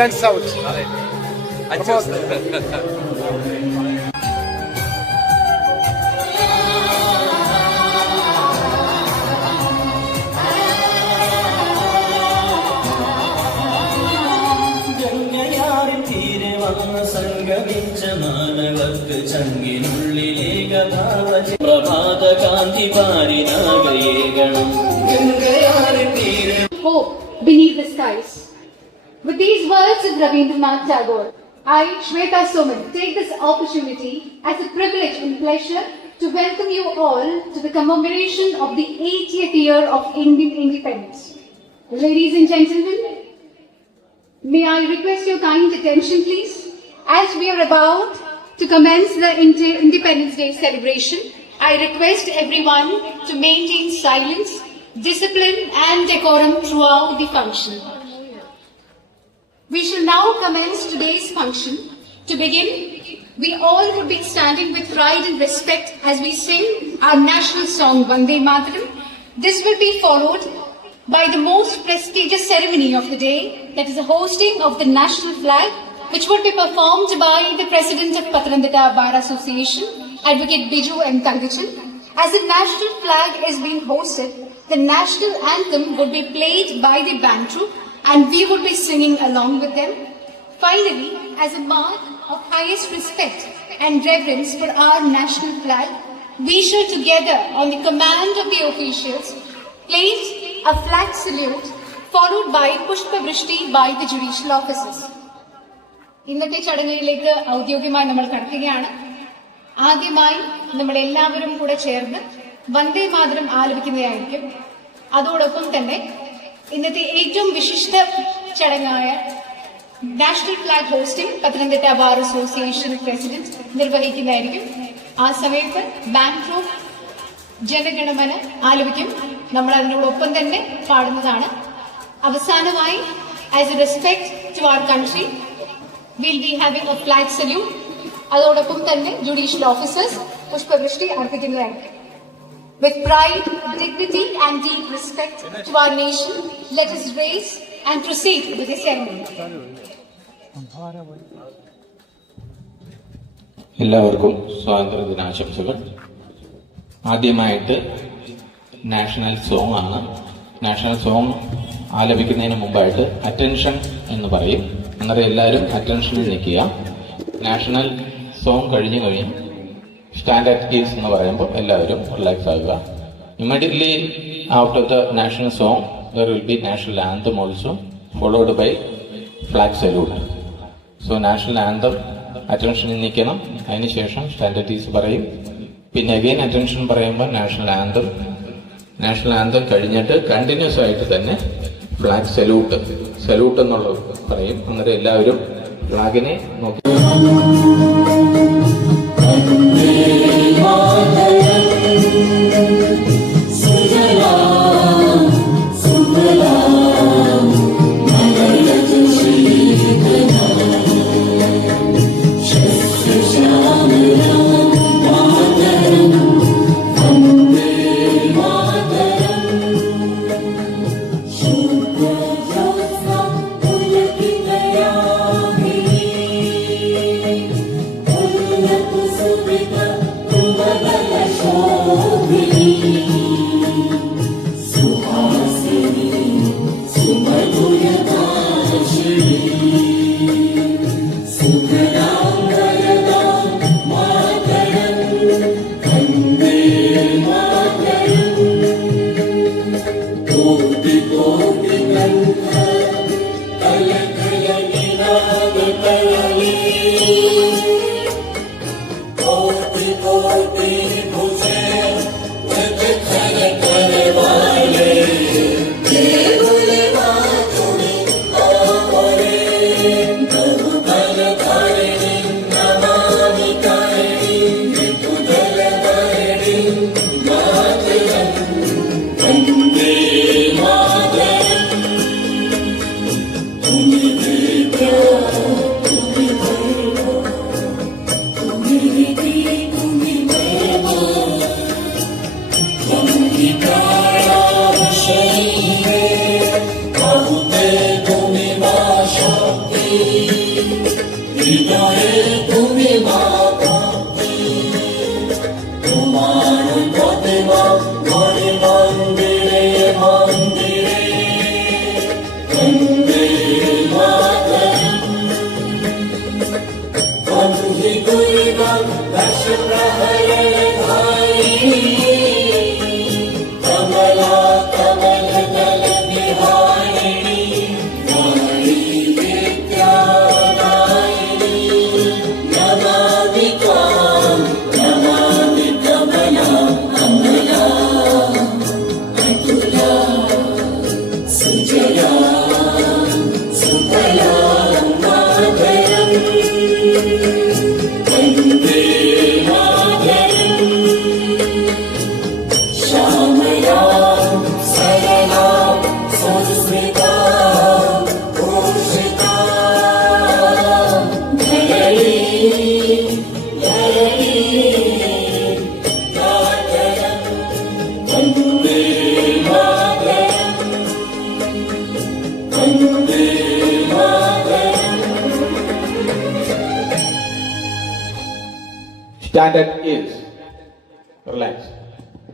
chances out. സംഗമിച്ച മാനവർക്ക് ചങ്ങിനുള്ളിലേക പ്രഭാത കാന്തി പാരിനാഗയേകണം ഗംഗയാറിൻ തീരെ. Hope beneath the skies. With these words of Rabindranath Tagore, I, Shweta Soman, take this opportunity as a privilege and pleasure to welcome you all to the commemoration of the 80th year of Indian independence. Ladies and gentlemen, may I request your kind attention, please, as we are about to commence the Independence Day celebration. I request everyone to maintain silence, discipline and decorum throughout the function. We shall now commence today's function. To begin, we all would be standing with pride and respect as we sing our national song Vande Mataram. This will be followed by the most prestigious ceremony of the day, that is the hosting of the national flag, which would be performed by the President of Pathanamthitta Bar Association, Advocate Biju M. Tangachan. As the national flag is being hosted, the national anthem would be played by the band troupe and we would be singing along with them. Finally, as a mark of highest respect and reverence for our national flag, we shall together, on the command of the officials, place a flag salute followed by Pushpa Vrishti by the judicial officers. ഇന്നത്തെ ചടങ്ങുകളിലേക്ക് ഔദ്യോഗികമായി നമ്മൾ കടക്കുകയാണ്. ആദ്യമായി നമ്മൾ എല്ലാവരും കൂടെ ചേർന്ന് വന്ദേ മാതരം ആലപിക്കുന്നതായിരിക്കും. അതോടൊപ്പം തന്നെ ഇന്നത്തെ ഏറ്റവും വിശിഷ്ട ചടങ്ങായ national flag hoisting Pathanamthitta bar association president നിർവഹിക്കുന്നതായിരിക്കും. ആ സമയത്ത് ബാൻഡ് ട്രൂപ്പ് ജനഗണമന ആലപിക്കും. നമ്മൾ അതിനോടൊപ്പം തന്നെ പാടുന്നതാണ്. അവസാനമായി, as a respect to our country, we'll be having a flag salute. അതോടൊപ്പം തന്നെ ജുഡീഷ്യൽ ഓഫീസേഴ്സ് പുഷ്പവൃഷ്ടി അർപ്പിക്കുന്നതായിരിക്കും. With pride, dignity and deep respect to our nation, let us raise and proceed with the ceremony. എല്ലാവർക്കും സ്വാതന്ത്ര്യ ദിനാശംസകൾ. ആദ്യമായിട്ട് national song ആണ്. National song ആലപിക്കുന്നതിന് മുമ്പായിട്ട് അറ്റൻഷൻ എന്ന് പറയും. അന്നേരം എല്ലാവരും അറ്റൻഷനിൽ നിൽക്കുക. നാഷണൽ സോങ് കഴിഞ്ഞ് സ്റ്റാൻഡേർഡ് കീസ് എന്ന് പറയുമ്പോൾ എല്ലാവരും റിലാക്സ് ആകുക. Immediately after the national song there will be national anthem also followed by flag salute. So national anthem അറ്റൻഷനിൽ നിൽക്കണം. അതിനുശേഷം സ്റ്റാൻഡേർഡ് കീസ് പറയും. പിന്നെ അഗെയിൻ അറ്റൻഷൻ പറയുമ്പോൾ നാഷണൽ ആന്തം കഴിഞ്ഞിട്ട് കണ്ടിന്യൂസ് ആയിട്ട് തന്നെ ഫ്ലാഗ് സല്യൂട്ട് എന്നുള്ളത് പറയും. അന്നേരം എല്ലാവരും ഫ്ലാഗിനെ നോക്കി പ്ലീസ് റിലാക്സ്.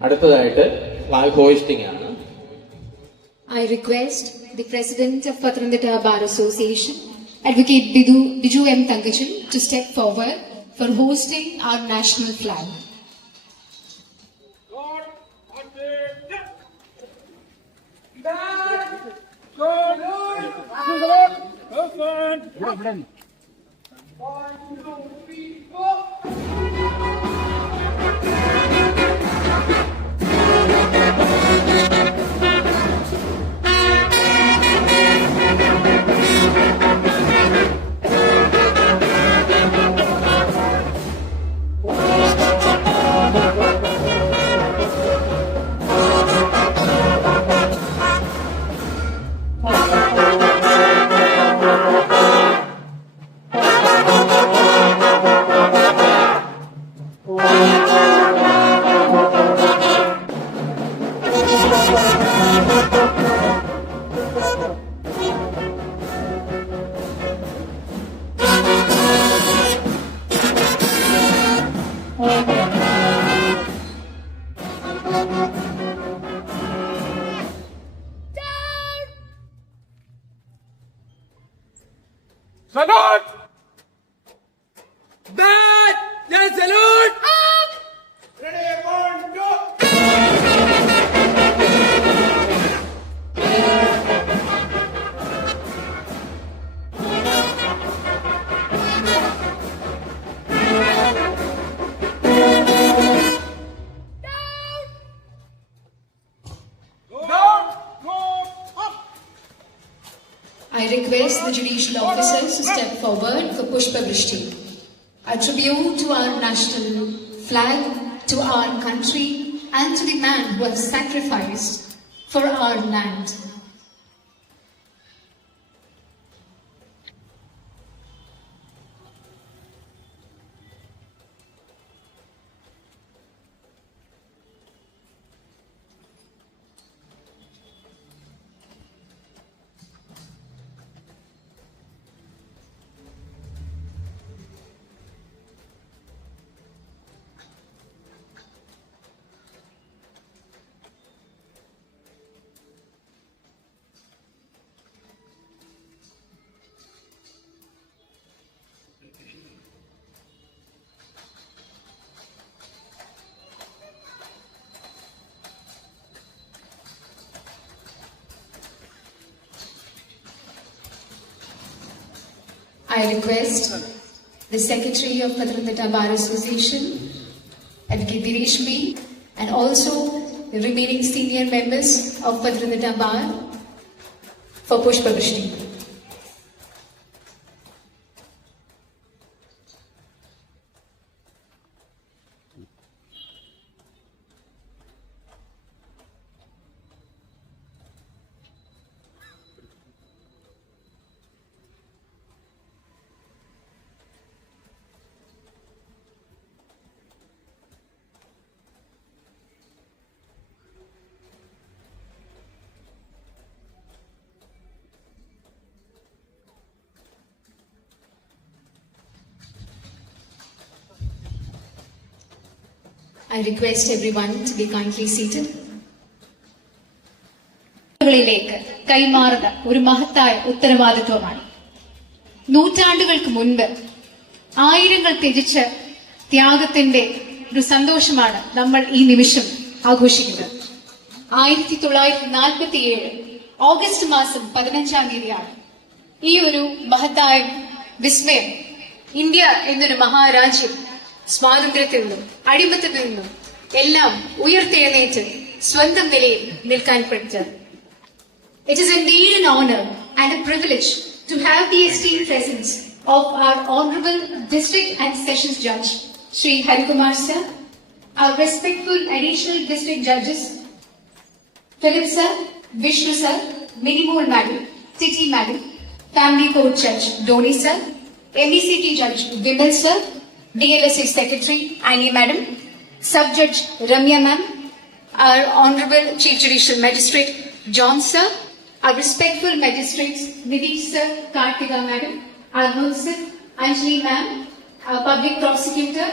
അടുത്തതായിട്ട് ഫ്ലാഗ് ഹോയിസ്റ്റിംഗ് ആണ്. I request the President of Pathanamthitta Bar Association, Advocate Biju M. Tangachan, to step forward for hosting our national flag. Salute! Bad! Then salute! Up! Ready, 1, 2! I request the judicial officers to step forward for Pushpa Vrishti, a tribute to our national flag, to our country, and to the man who has sacrificed for our land. I request the Secretary of Pathanamthitta Bar Association, Advocate Dinesh B, and also the remaining senior members of Pathanamthitta Bar for Pushpa Vrishti. I request everyone to be kindly seated. ിലേക്ക് കൈമാറുന്ന ഒരു മഹത്തായ ഉത്തരവാദിത്വമാണ്. നൂറ്റാണ്ടുകൾക്ക് മുൻപ് ആയിരങ്ങൾ ത്യജിച്ച ത്യാഗത്തിന്റെ ഒരു സന്തോഷമാണ് നമ്മൾ ഈ നിമിഷം ആഘോഷിക്കുന്നത്. 1947 ഓഗസ്റ്റ് മാസം 15-ാം തീയതിയാണ് ഈ ഒരു മഹത്തായ വിസ്മയം. ഇന്ത്യ എന്നൊരു മഹാരാജ്യം സ്വാതന്ത്ര്യത്തിൽ നിന്നും അടിമത്തത്തിൽ നിന്നും എല്ലാം ഉയർത്തെഴുന്നേറ്റ് സ്വന്തം നിലയിൽ നിൽക്കാൻ പഠിച്ചത്. It is indeed an honor and a privilege to have the esteemed presence of our Honorable District and Sessions Judge, Shri Harikumar Sir, our respectful Additional District Judges, Philip Sir, Vishnu Sir, Minimol Madam, Titi Madam, Family Court Judge, Dhoni Sir, MECT Judge, Vimal Sir, DLSA Secretary, Annie Madam, Sub-Judge, Ramya Ma'am, our Honorable Chief Judicial Magistrate, John Sir, our respectful magistrates, Nidish Sir, Kartika Madam, our Mulsif, Anjali Ma'am, our Public Prosecutor,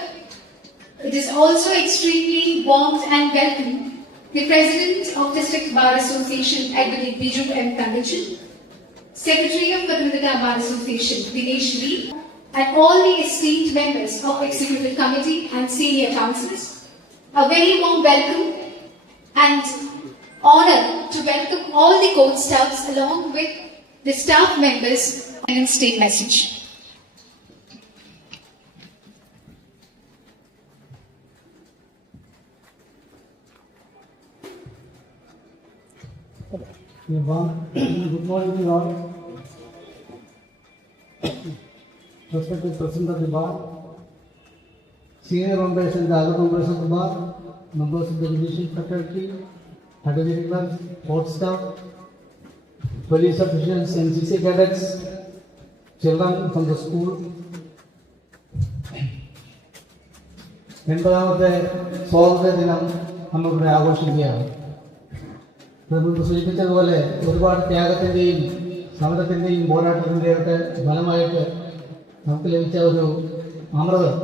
It is also extremely warm and welcome the President of District Bar Association, Advocate Biju M. Thandajan, Secretary of Pathanamthitta Bar Association, Dinesh V, and all the esteemed members of Executive Committee and senior councillors. A very warm welcome and honor to welcome all the court staffs along with the staff members and state message. Good morning to you all. Respected President of the Bar, senior members and the other members of the Bar, members of the Judicial Faculty, academic clerks, court staff, police officials, NCC cadets, children from the school. എൺപതാമത്തെ സ്വാതന്ത്ര്യ ദിനം നമ്മളിവിടെ ആഘോഷിക്കുകയാണ്. മുമ്പ് സൂചിപ്പിച്ചതുപോലെ ഒരുപാട് ത്യാഗത്തിൻ്റെയും സമരത്തിൻ്റെയും പോരാട്ടത്തിൻ്റെയും ഒക്കെ ഫലമായിട്ട് നമുക്ക് ലഭിച്ച ഒരു അമൃതം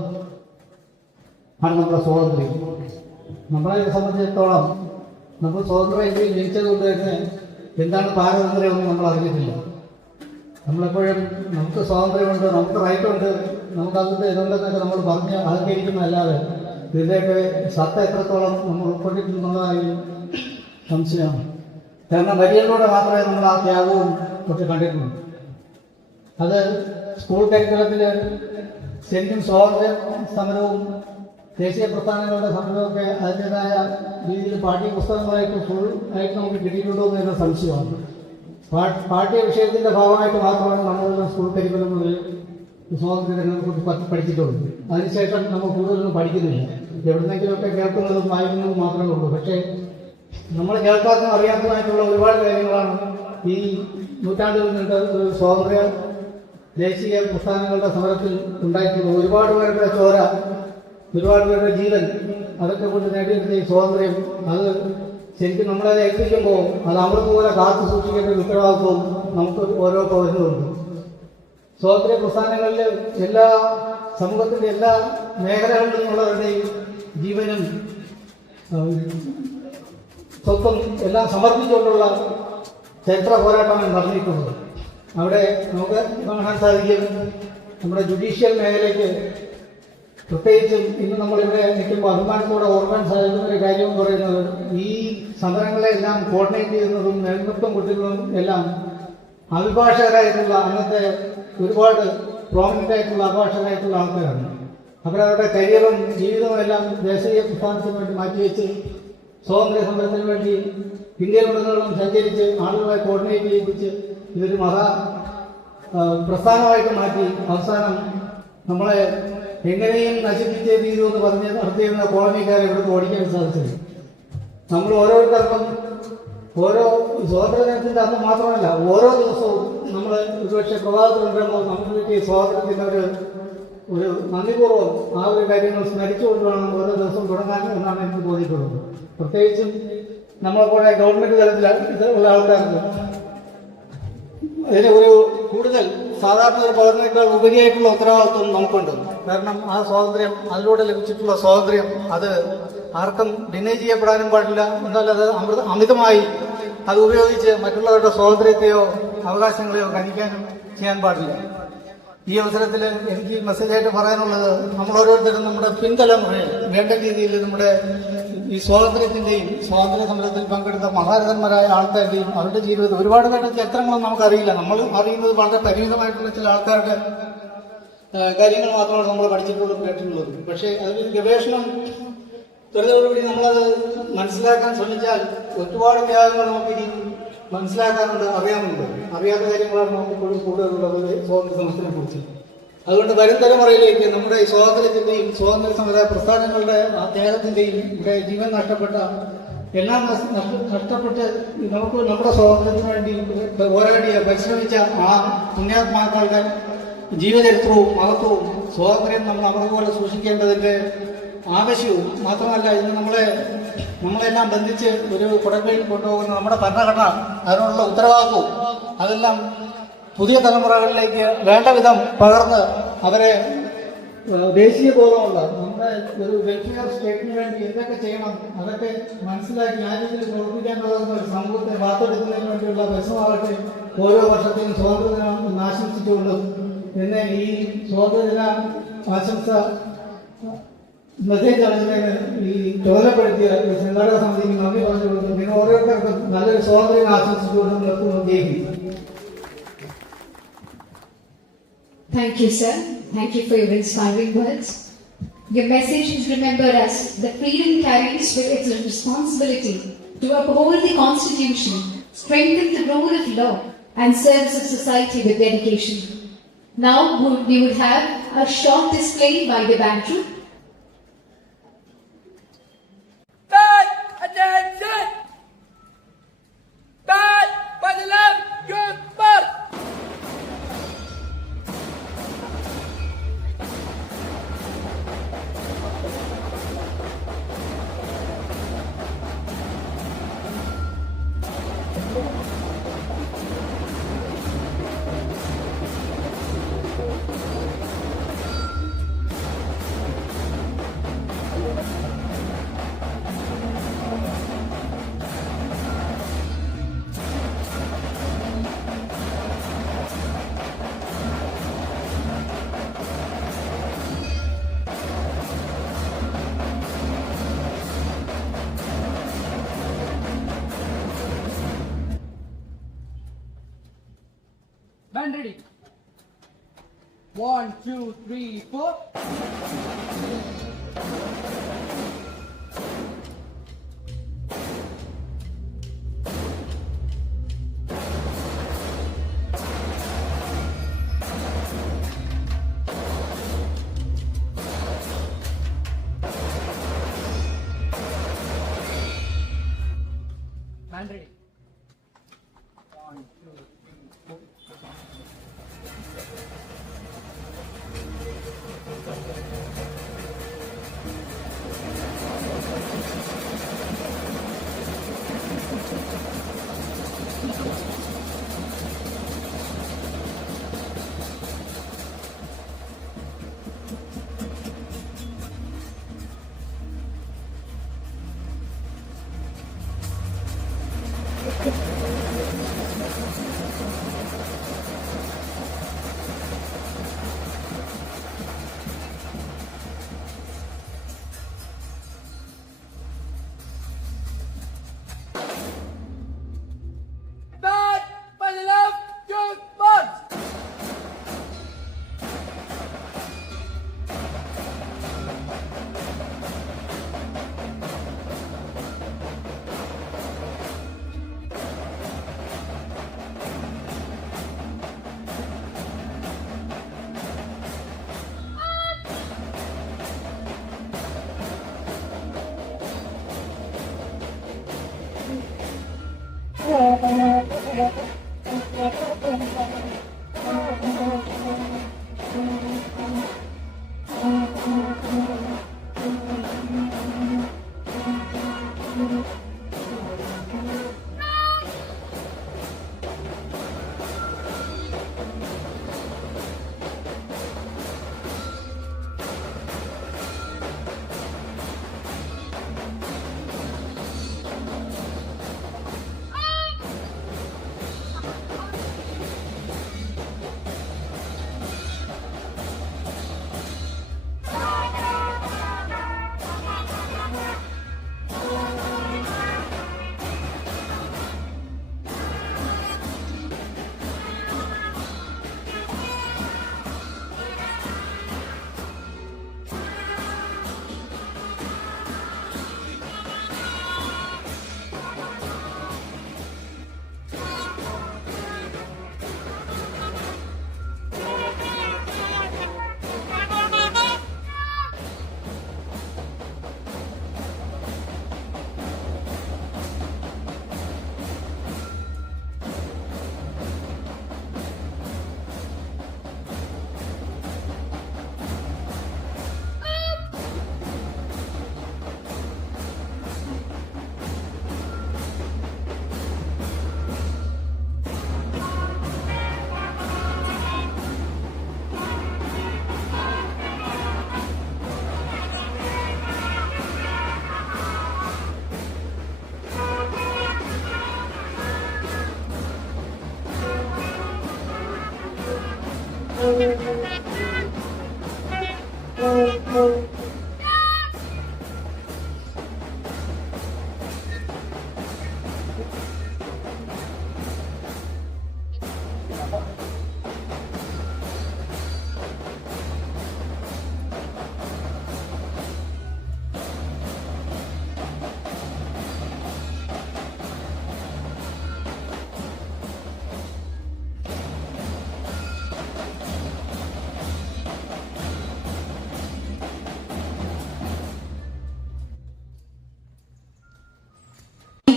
ആണ് നമ്മുടെ സ്വാതന്ത്ര്യം. നമ്മളെ സംബന്ധിച്ചിടത്തോളം നമ്മൾ സ്വതന്ത്ര ഇന്ത്യയിൽ ജനിച്ചതുകൊണ്ട് തന്നെ എന്താണ് പാരതന്ത്ര്യമെന്ന് നമ്മൾ അറിഞ്ഞിട്ടില്ല. നമ്മളെപ്പോഴും നമുക്ക് സ്വാതന്ത്ര്യമുണ്ട്, നമുക്ക് റൈറ്റുണ്ട്, നമുക്കതിൻ്റെ ഇതുണ്ടെന്നൊക്കെ നമ്മൾ പറഞ്ഞ് അഹങ്കരിക്കുന്നതല്ലാതെ ഇതിൻ്റെയൊക്കെ സത്ത എത്രത്തോളം നമ്മൾ ഉൾക്കൊണ്ടിട്ടുണ്ടെന്നതായി സംശയമാണ്. കാരണം വരികളിലൂടെ മാത്രമേ നമ്മൾ ആ ത്യാഗവും ഒക്കെ കണ്ടിട്ടുള്ളൂ. അത് സ്കൂൾ കരിക്കുലത്തിൽ ശരിക്കും സ്വാതന്ത്ര്യ സമരവും ദേശീയ പ്രസ്ഥാനങ്ങളുടെ സമരമൊക്കെ അതിൻ്റെതായ രീതിയിൽ പാഠ്യ പുസ്തകങ്ങളായിട്ട് ഫുൾ ആയിട്ട് നമുക്ക് കിട്ടിയിട്ടുണ്ടോ എന്നൊരു സംശയമാണ്. പാഠ്യ വിഷയത്തിൻ്റെ ഭാഗമായിട്ട് മാത്രമാണ് നമ്മൾ സ്കൂൾ കരിക്കുലങ്ങളിൽ സ്വാതന്ത്ര്യത്തെക്കുറിച്ച് പഠിച്ചിട്ടുള്ളൂ. അതിനുശേഷം നമ്മൾ കൂടുതലൊന്നും പഠിക്കുന്നില്ല. എവിടുന്നെങ്കിലുമൊക്കെ കേൾക്കുന്നതും വായിക്കുന്നതും മാത്രമേ ഉള്ളൂ. പക്ഷേ നമ്മൾ കേൾക്കാത്തതും അറിയാത്തതുമായിട്ടുള്ള ഒരുപാട് കാര്യങ്ങളാണ് ഈ നൂറ്റാണ്ടുകൾ നീണ്ട സ്വാതന്ത്ര്യ ദേശീയ പ്രസ്ഥാനങ്ങളുടെ സമരത്തിൽ ഉണ്ടായിട്ടുള്ളത്. ഒരുപാട് പേരുടെ ചോര, ഒരുപാട് പേരുടെ ജീവൻ, അതൊക്കെ കൊണ്ട് നേടിയെടുത്ത ഈ സ്വാതന്ത്ര്യം അത് ശരിക്കും നമ്മളത് ഏൽപ്പിക്കുമ്പോൾ അത് അമൃതപോലെ കാത്തു സൂക്ഷിക്കേണ്ട ഉത്തരവാദിത്വവും നമുക്ക് ഓരോ പൗരനുമുണ്ട്. സ്വാതന്ത്ര്യ പ്രസ്ഥാനങ്ങളിൽ എല്ലാ സമൂഹത്തിൻ്റെ എല്ലാ മേഖലകളിൽ നിന്നുള്ളവരുടെയും ജീവനും സ്വത്തും എല്ലാം സമർപ്പിച്ചുകൊണ്ടുള്ള ചരിത്ര പോരാട്ടമാണ് നടന്നിട്ടുള്ളത്. അവിടെ നമുക്ക് കാണാൻ സാധിക്കും നമ്മുടെ ജുഡീഷ്യൽ മേഖലയ്ക്ക് പ്രത്യേകിച്ചും ഇന്ന് നമ്മളിവിടെ നിൽക്കുമ്പോൾ അഭിമാനത്തോടെ ഓർക്കാൻ സാധിക്കുന്ന ഒരു കാര്യം എന്ന് പറയുന്നത് ഈ സമരങ്ങളെല്ലാം കോർഡിനേറ്റ് ചെയ്യുന്നതും നേതൃത്വം കൊടുക്കുന്നതും എല്ലാം അഭിഭാഷകരായിട്ടുള്ള അന്നത്തെ ഒരുപാട് പ്രോമിനൻ്റ് ആയിട്ടുള്ള അഭിഭാഷകരായിട്ടുള്ള ആൾക്കാരാണ്. അവരവരുടെ കരിയറും ജീവിതവും എല്ലാം ദേശീയ പ്രസ്ഥാനത്തിന് വേണ്ടി മാറ്റിവെച്ച് സ്വാതന്ത്ര്യ സമരത്തിന് വേണ്ടി ഇന്ത്യയിലുടനീളം സഞ്ചരിച്ച് ആളുകളെ കോർഡിനേറ്റ് ചെയ്യിപ്പിച്ച് ഇതൊരു മഹാ പ്രസ്ഥാനമായിട്ട് മാറ്റി അവസാനം നമ്മളെ എങ്ങനെയും നശിപ്പിച്ചേ തീരുമെന്ന് പറഞ്ഞ് നടത്തിയിരുന്ന കോളനിക്കാരെ ഇവിടുന്ന് ഓടിക്കാൻ സാധിച്ചത്. നമ്മൾ ഓരോരുത്തർക്കും ഓരോ സ്വാതന്ത്ര്യ ദിനത്തിൻ്റെ അന്ന് മാത്രമല്ല ഓരോ ദിവസവും നമ്മൾ ഒരുപക്ഷെ പ്രഭാതത്തിൽ കൊണ്ടുവരുമ്പോൾ നമുക്ക് കിട്ടിയ സ്വാതന്ത്ര്യത്തിൻ്റെ ഒരു നന്ദിപൂർവ്വം ആ ഒരു കാര്യങ്ങൾ സ്മരിച്ചുകൊണ്ട് വേണം ഓരോ ദിവസവും തുടങ്ങാൻ എന്നാണ് എനിക്ക് തോന്നിയിട്ടുള്ളത്. പ്രത്യേകിച്ചും നമ്മളെപ്പോലെ ഗവൺമെൻറ് തലത്തിലുള്ള ആൾക്കാർക്ക് ഇതിന് ഒരു കൂടുതൽ സാധാരണ ഒരു പൗരനേക്കാൾ ഉപരിയായിട്ടുള്ള ഉത്തരവാദിത്വം നമുക്കുണ്ട്. കാരണം ആ സ്വാതന്ത്ര്യം, അതിലൂടെ ലഭിച്ചിട്ടുള്ള സ്വാതന്ത്ര്യം അത് ആർക്കും ഡിനൈ ചെയ്യപ്പെടാനും പാടില്ല. എന്നാൽ അത് അമിതമായി അത് ഉപയോഗിച്ച് മറ്റുള്ളവരുടെ സ്വാതന്ത്ര്യത്തെയോ അവകാശങ്ങളെയോ ഹനിക്കാനും ചെയ്യാൻ പാടില്ല. ഈ അവസരത്തിൽ എനിക്ക് മെസ്സേജായിട്ട് പറയാനുള്ളത്, നമ്മൾ ഓരോരുത്തരും നമ്മുടെ പിൻതലമുറയിൽ വേണ്ട രീതിയിൽ നമ്മുടെ ഈ സ്വാതന്ത്ര്യത്തിൻ്റെയും സ്വാതന്ത്ര്യ സമരത്തിൽ പങ്കെടുത്ത മഹാരഥന്മാരായ ആൾക്കാരുടെയും അവരുടെ ജീവിതത്തിൽ ഒരുപാട് പേരുടെ ചരിത്രങ്ങളൊന്നും നമുക്കറിയില്ല. നമ്മൾ അറിയുന്നത് വളരെ പരിമിതമായിട്ടുള്ള ചില ആൾക്കാരുടെ കാര്യങ്ങൾ മാത്രമാണ് നമ്മൾ പഠിച്ചിട്ടുള്ളതും കേട്ടിട്ടുള്ളതും. പക്ഷേ അതിൽ ഗവേഷണം ത്വരിതയോടുകൂടി നമ്മളത് മനസ്സിലാക്കാൻ ശ്രമിച്ചാൽ ഒരുപാട് ത്യാഗങ്ങൾ നമുക്ക് മനസ്സിലാക്കാനുണ്ട്, അറിയാനുണ്ട്. അറിയാത്ത കാര്യങ്ങളാണ് നമുക്ക് കൂടുതലുള്ളത് സ്വാതന്ത്ര്യ സമരത്തിനെ കുറിച്ച്. അതുകൊണ്ട് വരും തലമുറയിലേക്ക് നമ്മുടെ ഈ സ്വാതന്ത്ര്യത്തിൻ്റെയും സ്വാതന്ത്ര്യ സമര പ്രസ്ഥാനങ്ങളുടെ ആ ത്യാഗത്തിൻ്റെയും ഇവിടെ ജീവൻ നഷ്ടപ്പെട്ട എല്ലാം നഷ്ടപ്പെട്ട് നമുക്ക് നമ്മുടെ സ്വാതന്ത്ര്യത്തിന് വേണ്ടി പോരാടിയ പരിശ്രമിച്ച ആ പുണ്യാത്മാക്കളുടെ ജീവചരിത്രവും മഹത്വവും സ്വാതന്ത്ര്യം നമ്മൾ അമൃതപോലെ സൂക്ഷിക്കേണ്ടതിൻ്റെ ആവശ്യവും മാത്രമല്ല, ഇന്ന് നമ്മളെല്ലാം ബന്ധിച്ച് ഒരു കുടക്കയിൽ കൊണ്ടുപോകുന്ന നമ്മുടെ ഭരണഘടന, അതിനുള്ള ഉത്തരവാദിത്വവും അതെല്ലാം പുതിയ തലമുറകളിലേക്ക് വേണ്ട വിധം പകർന്ന് അവരെ ദേശീയ ബോധമുള്ള നമ്മുടെ ഒരു വെൽഫെയർ സ്റ്റേറ്റിന് വേണ്ടി എന്തൊക്കെ ചെയ്യണം അതൊക്കെ മനസ്സിലാക്കി ആ രീതിയിൽ പ്രവർത്തിക്കാൻ തുടങ്ങുന്ന ഒരു സമൂഹത്തെ വാർത്തെടുക്കുന്നതിന് വേണ്ടിയുള്ള പരിശ്രമമാകട്ടെ ഓരോ വർഷത്തെയും സ്വാതന്ത്ര്യദിനം ആശംസിച്ചുകൊണ്ടും പിന്നെ ഈ സ്വാതന്ത്ര്യദിന ആശംസ മെസ്സേജ് അറിഞ്ഞതിന് ഈ ചുമതലപ്പെടുത്തിയ സംഘാടക സമിതിക്ക് നന്ദി പറഞ്ഞുകൊണ്ടും പിന്നെ ഓരോരുത്തർക്കും നല്ലൊരു സ്വാതന്ത്ര്യം ആശംസിച്ചുകൊണ്ടും നിർത്തുന്നു. ജയിക്കും. Thank you, sir. Thank you for your inspiring words. Your message is remembered as the freedom carries with its responsibility to uphold the Constitution, strengthen the rule of law, and serve the society with dedication. Now we would have a short display by the band troupe. Band, attention! Band, by the left, good march! Band ready. 1, 2, 3, 4. Band ready. 1, 2, 3, 4. Band, by the left, good march!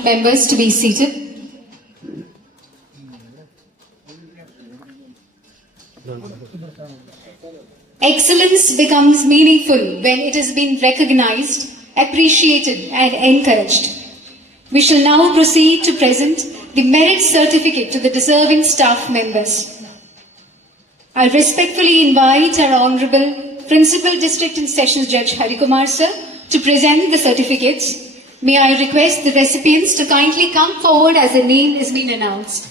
Members to be seated. Excellence becomes meaningful when it has been recognized, appreciated, and encouraged. We shall now proceed to present the merit certificate to the deserving staff members. I respectfully invite our Honorable Principal District and Sessions Judge Harikumar sir to present the certificates. May I request the recipients to kindly come forward as their name is being announced.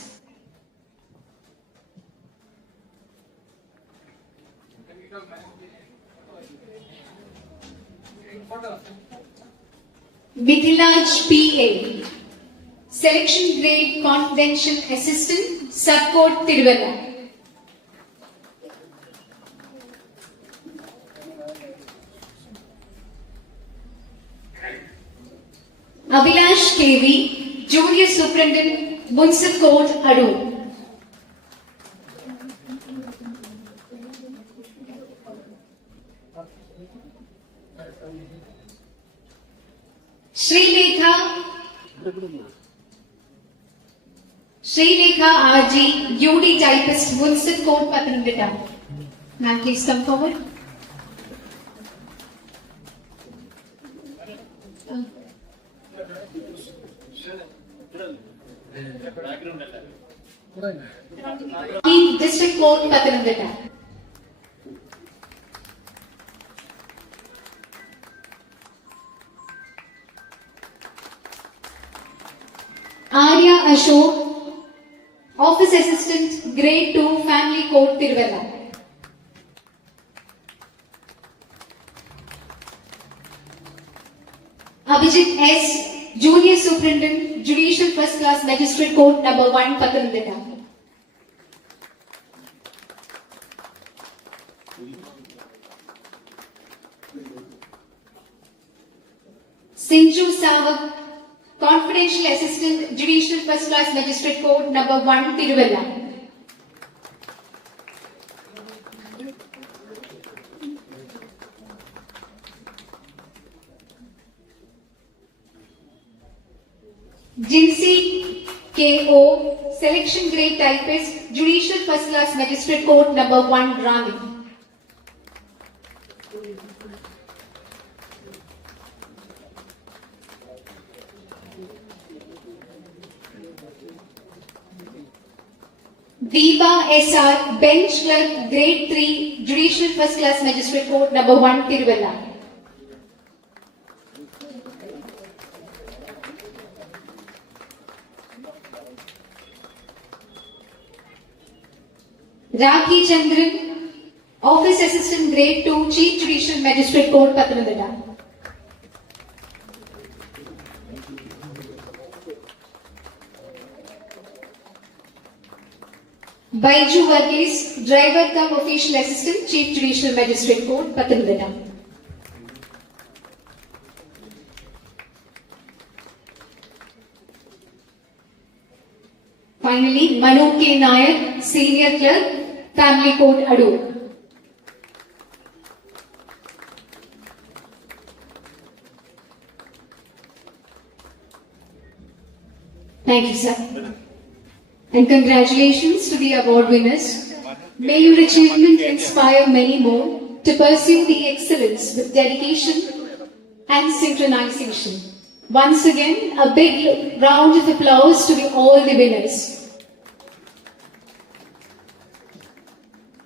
Mithilaj PA, Selection Grade Confidential Assistant, Subcourt Tiruvalla. Abhilash KV, Junior Superintendent, Municipal Court, Adoor. Srilekha RG, UD Typist, Municipal Court, Pathanamthitta. Ma'am, please come forward. District Court, Pathanamthitta. Arya Ashok, Office Assistant, Grade 2, Family Court, Tiruvalla. Abhijit S, Junior Superintendent, Judicial First Class Magistrate Court, Number 1, Pathanamthitta. Sinju Savak, Confidential Assistant, Judicial First Class Magistrate Court, Number 1, Tiruvalla. Jinsi KO, Selection Grade Typist, Judicial First Class Magistrate Court, Number 1, Rani. Deepa SR, Bench Clerk, Grade 3, Judicial First Class Magistrate Court, Number 1, Tiruvalla. Rakhi Chandran, Office Assistant, Grade 2, Chief Judicial Magistrate Court, Pathanamthitta. Baiju Varghese, Driver cum Official Assistant, Chief Judicial Magistrate Court, Pathanamthitta. Finally, Manu K. Nayak, Senior Clerk, Family Court, Adoor. Thank you, sir. And congratulations to the award winners. May your achievement inspire many more to pursue the excellence with dedication and synchronization. Once again, a big round of applause to all the winners.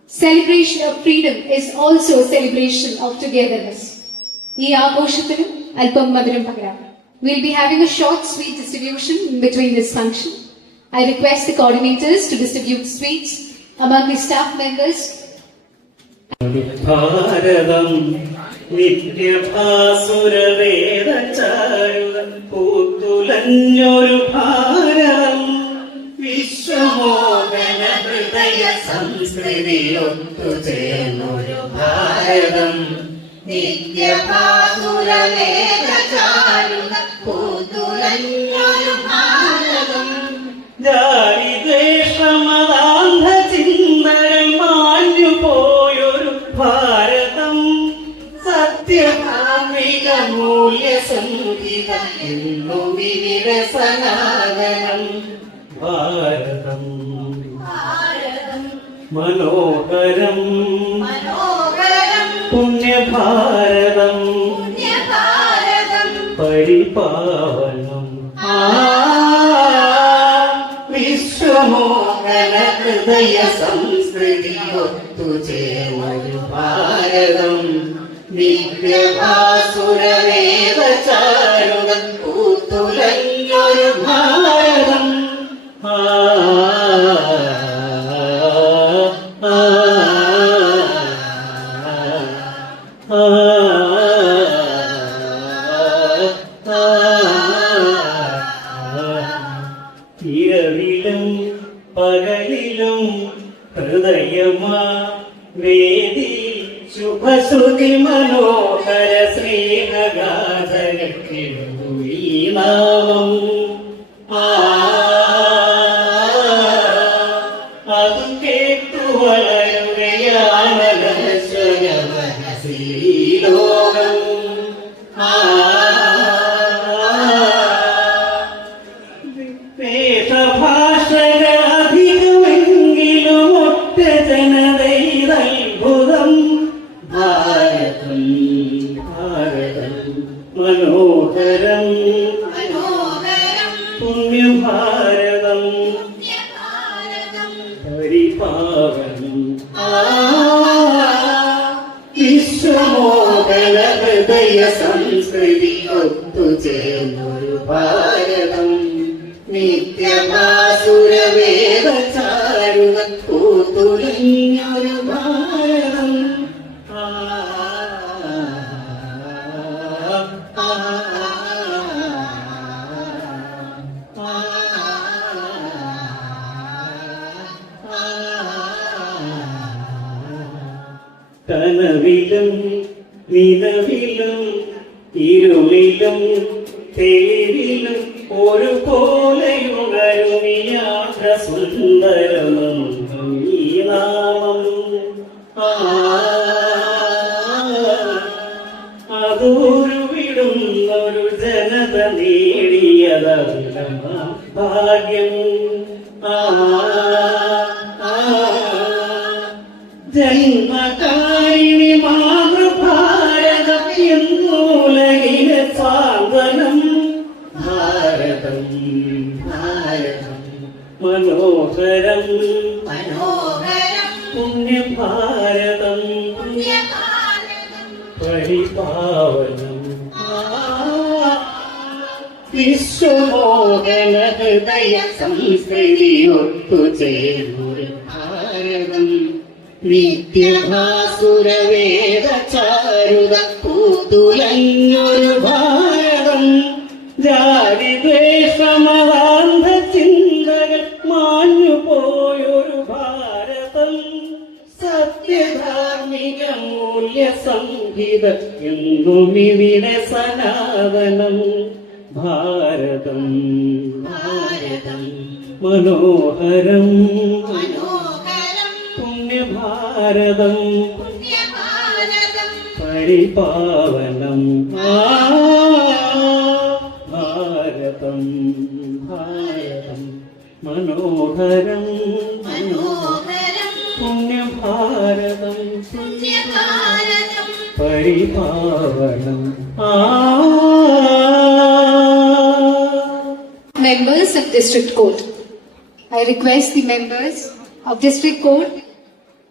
Celebration of freedom is also a celebration of togetherness. We'll be having a short sweet distribution in between this function. I request the coordinators to distribute sweets among the staff members ഭാരതം നിത്യഭാസുരവേദചാരുത പൂത്തുലഞ്ഞൊരു ഭാരതം വിശ്വമോഹന ഹൃദയ സംസ്കൃതി ഒത്തുചേർന്നൊരു ഭാരതം നിത്യഭാസുരവേദചാരുത പൂത്തുലഞ്ഞൊരു ഭാരതം ജാതിദ്വേഷമതാന്ധ ചിന്തകൾ മാഞ്ഞു പോയൊരു ഭാരതം സത്യധാർമ്മിക മൂല്യസംഹിത എന്നു വിവിധ സനാതനം ഭാരതം മനോഹരം മനോഹരം പുണ്യഭാരതം പുണ്യഭാരതം പരിപാവനം വിശ്വമോഹന ഹൃദയ സംസ്കൃതി ഒത്തുചേർന്നൊരു ഭാരതം നിത്യഭാസുരവേദചാരുത പൂത്തുലഞ്ഞൊരു ഭാരതം ഇരവിലും പകലിലും ഹൃദയമാ വേദി ശുഭശ്രുതി മനോഹര ശ്രീനഗാധകൾക്കിടു ഈ നാമം അത് കേട്ടു വളരുകയാമലശ്വരമനസീലോകം വേഷഭാഷകളധികമെങ്കിലും ഒറ്റ ജനതയിതത്ഭുതം ഭാരതം ഭാരതം മനോഹരം മനോഹരം പുണ്യഭാരതം പുണ്യഭാരതം പരിപാവനം വിശ്വമോഹന ഹൃദയ സംസ്കൃതി ഒത്തുചേർന്നൊരു ഭാരതം നിത്യഭാസുരവേദചാരുത പൂത്തുലഞ്ഞൊരു ഭാരതം കനവിലും നിലവിലും ഇരുളിലും തെളിവിലും ഒരുപോലെയുണരുമിയാത്ര സുന്ദരമന്ത്രം ഈ നാമം അതൊരു വിടുന്നൊരു ജനത നേടിയതല്ല ഭാഗ്യം ജന്മകാരിണി മാതൃഭാരതം എന്നൂലകിലെ സാന്ത്വനം ഭാരതം ഭാരതം മനോഹരം മനോഹരം പുണ്യഭാരതം പുണ്യഭാരതം പരിപാവനം വിശ്വമോഹന ഹൃദയ സംസ്കൃതി ഒത്തുചേർന്നൊരു ഭാരതം നിത്യഭാസുരവേദചാരുത പൂത്തുലഞ്ഞൊരു ഭാരതം ജാതിദ്വേഷമതാന്ധ ചിന്തകൾ മാഞ്ഞു പോയൊരു ഭാരതം സത്യധാർമ്മിക മൂല്യസംഹിത എന്നും ഇവിടെ സനാതനം ഭാരതം ഭാരതം മനോഹരം മനോഹരം പുണ്യഭാരതം പുണ്യഭാരതം പരിപാവനം ഭാരതം ഭാരതം മനോഹരം മനോഹരം പുണ്യഭാരതം പുണ്യഭാരതം പരിപാവനം Members of District Court, I request the members of District Court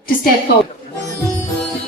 to step forward.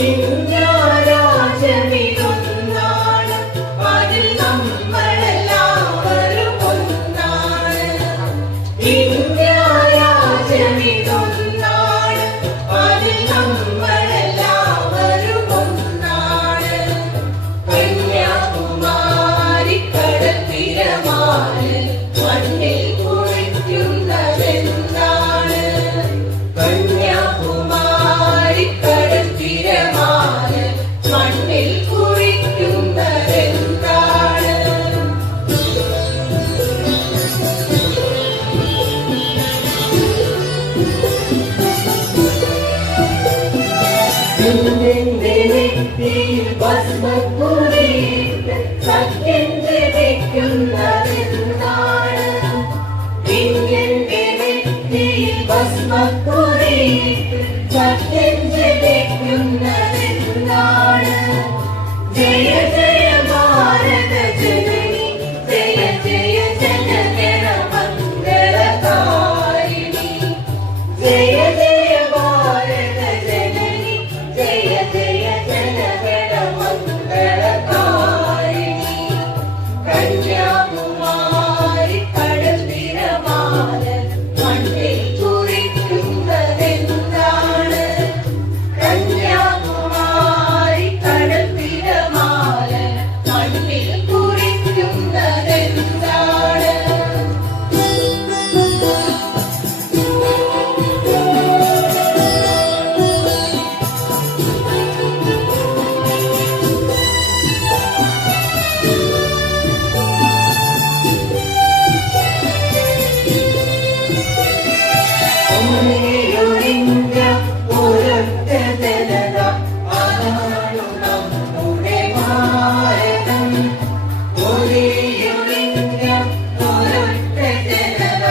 ഇന്ത്യാരാജ്യമിതൊന്നാണ് അതിൽ നമ്മളെല്ലാവരും ഒന്നാണ് ഇന്ത്യാരാജ്യമിതൊന്നാണ് അതിൽ നമ്മളെല്ലാവരും ഒന്നാണ് കന്യാകുമാരി കടൽ തിരമാല മണ്ണിൽ കുളിക്കുന്നതെന്താണ് കന്യാകുമാരി കടൽ തിരമാല മണ്ണിൽ കുളിക്കുന്നതെന്താണ് നിന്റെ നെറ്റിയിൽ ഭസ്മക്കുറിയിട്ട് സത്യം ജപിക്കുന്നതെന്താണ് നിന്റെ നെറ്റിയിൽ ഭസ്മക്കുറിയിട്ട് സത്യം ജപിക്കുന്നതെന്താണ് ജയ ജയ ഭാരത ജനനി ജയ ജയ ജനഗണ മംഗളകാരിണി ജയ ജയ ഭാരത ജനനി ജയ ജയ ജനഗണ മംഗളകാരിണി കന്യാകുമാരി കടൽ തിരമാല മണ്ണിൽ കുറിക്കുന്നതെന്താണ് കന്യാകുമാരി കടൽ തിരമാല മണ്ണിൽ കുറിക്കുന്നതെന്താണ് ഒരേയൊരിന്ത്യ ഒരൊറ്റ ജനത അതാണു നമ്മുടെ ഭാരതം ഒരേയൊരിന്ത്യ ഒരൊറ്റ ജനത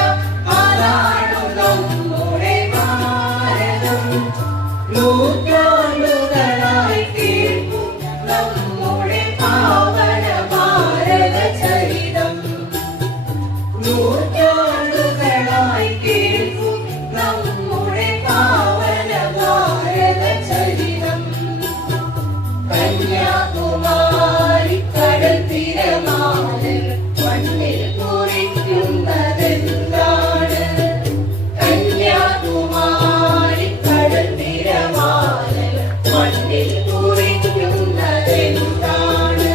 അതാണു നമ്മുടെ ഭാരതം നൂറ്റാണ്ടുകളായി കേൾക്കും നമ്മുടെ പാവന ഭാരത ചരിതം നൂറ്റാണ്ടുകളായി കേൾക്കും നമ്മുടെ പാവന ഭാരത ചരിതം കന്യാകുമാരി കടൽ തിരമാല മണ്ണിൽ കുറിക്കുന്നതെന്താണ് കന്യാകുമാരി കടൽ തിരമാല മണ്ണിൽ കുറിക്കുന്നതെന്താണ്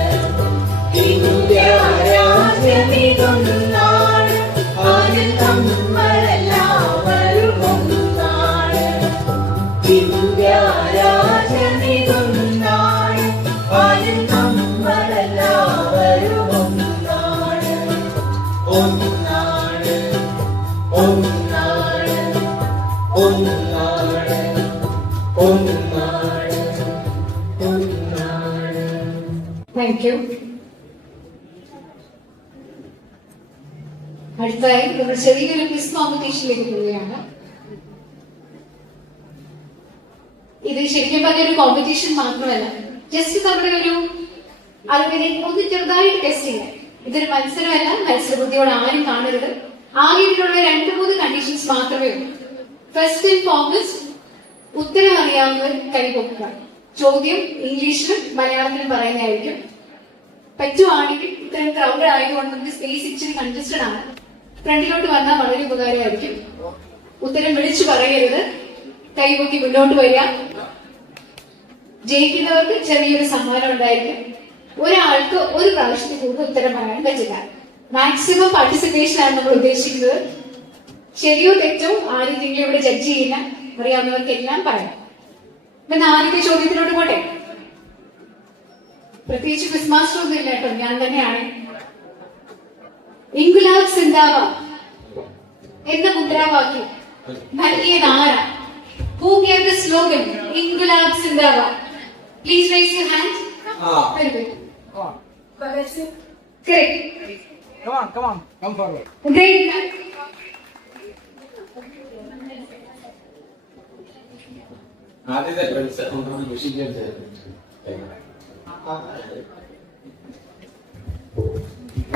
ഇന്ത്യാരാജ്യമിതൊന്നാണ് അതിൽ നമ്മളെല്ലാവരും ഒന്നാണ് ഇന്ത്യാരാജ്യമിതൊന്നാണ് അതിൽ നമ്മളെല്ലാവരും ഒന്നാണ് ഒന്നാണ് ഒന്നാണ് ഒന്നാണ് ഒന്നാണ് ഒന്നാണ്. Thank you. അടുത്തതായി നമ്മൾ ചെറിയൊരു ക്വിസ് കോമ്പറ്റീഷനിലേക്ക് പോവുകയാണ്. ഇത് ശരിക്കും പറഞ്ഞ ഒരു കോമ്പറ്റീഷൻ മാത്രമല്ല, ജസ്റ്റ് നമ്മുടെ ഒരു അറിവിനെ ഒന്ന് ചെറുതായിട്ട് ടെസ്റ്റ് ചെയ്യാം. ഇതൊരു മത്സരമല്ല, മത്സരബുദ്ധിയോട് ആരും കാണരുത്. ആ രീതിയിലുള്ള 2-3 കണ്ടീഷൻസ് മാത്രമേ ഉള്ളൂ. ഫസ്റ്റ് ആൻഡ് ഫോർമോസ്റ്റ്, ഉത്തരം അറിയാവുന്നവർ കൈപൊക്കുക. ചോദ്യം ഇംഗ്ലീഷിലും മലയാളത്തിലും പറയുന്നതായിരിക്കും. പറ്റുവാണെങ്കിൽ ഇത്തരം ക്രൗഡ് ആയതുകൊണ്ട് നമുക്ക് സ്പേസ് ഇച്ചിരി കൺജസ്റ്റഡ് ആണ്. ഫ്രണ്ടിലോട്ട് വന്നാൽ വളരെ ഉപകാരമായിരിക്കും. ഉത്തരം വിളിച്ചു പറയരുത്, കൈപൊക്കി മുന്നോട്ട് വരിക. ജയിക്കുന്നവർക്ക് ചെറിയൊരു സമ്മാനം ഉണ്ടായിരിക്കും. ഒരാൾക്ക് ഒരു പ്രാവശ്യത്തിൽ കൂടുതൽ ഉത്തരം പറയാൻ പറ്റില്ല. മാക്സിമം പാർട്ടിസിപ്പേഷൻ ആണ് നമ്മൾ ഉദ്ദേശിക്കുന്നത്. ശരിയോ തെറ്റോ ആരും നിങ്ങൾ ഇവിടെ ജഡ്ജ് ചെയ്യില്ല, അറിയാവുന്നവർക്കെല്ലാം പറയാം. പിന്നെ ആദ്യത്തെ ചോദ്യത്തിലോട്ട് പോട്ടെ. പ്രത്യേകിച്ച് ക്വിസ് മാസ്റ്റർ ഒന്നും ഇല്ല കേട്ടോ, ഞാൻ തന്നെയാണ്. ഇൻകുലാബ് സിന്ദാബാദ് എന്ന മുദ്രാവാക്യം നൽകിയത് ആരാ? Who gave the slogan Inqilab Zindabad? Please raise your hand. Very good. Come on. Correct. Come on. Come forward. Great. ആദ്യത്തെ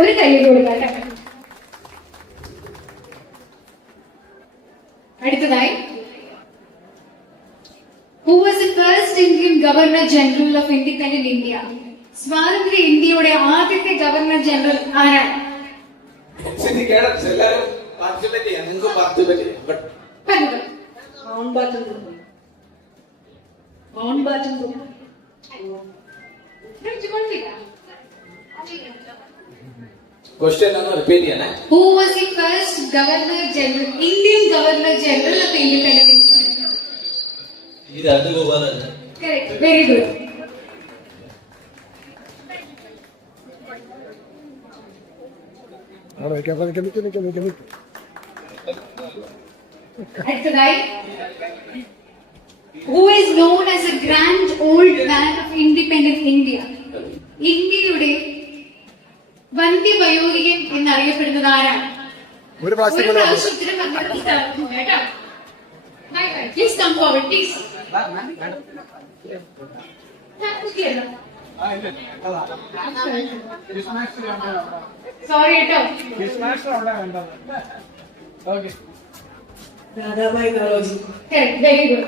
ഒരു കൈ കൊടുക്കാം. അടുത്തതായി Who was the first Indian Governor General of Independent India? സ്വാതന്ത്ര്യ ഇന്ത്യയുടെ ആദ്യത്തെ ഗവർണർ ജനറൽ ആരാണ്? പറഞ്ഞു. Question ഒന്ന് റിപ്പീറ്റ് ചെയ്യണേ. Who was the first Governor General, Indian Governor General of Independent India? ഈ രാജഗോപാലൻ. Correct. Very good. അടുത്തതായി, who is known as a grand old man of independent India? ഇന്ത്യയുടെ വന്ധ്യവയോധികൻ എന്നറിയപ്പെടുന്നത് ആരാണ്? ഒരു പ്രാവശ്യം ഉത്തരം പറഞ്ഞാൽ കേട്ടോ. Please come forward, please. Sorry കേട്ടോ. Dadabhai Naoroji. Correct. Very good.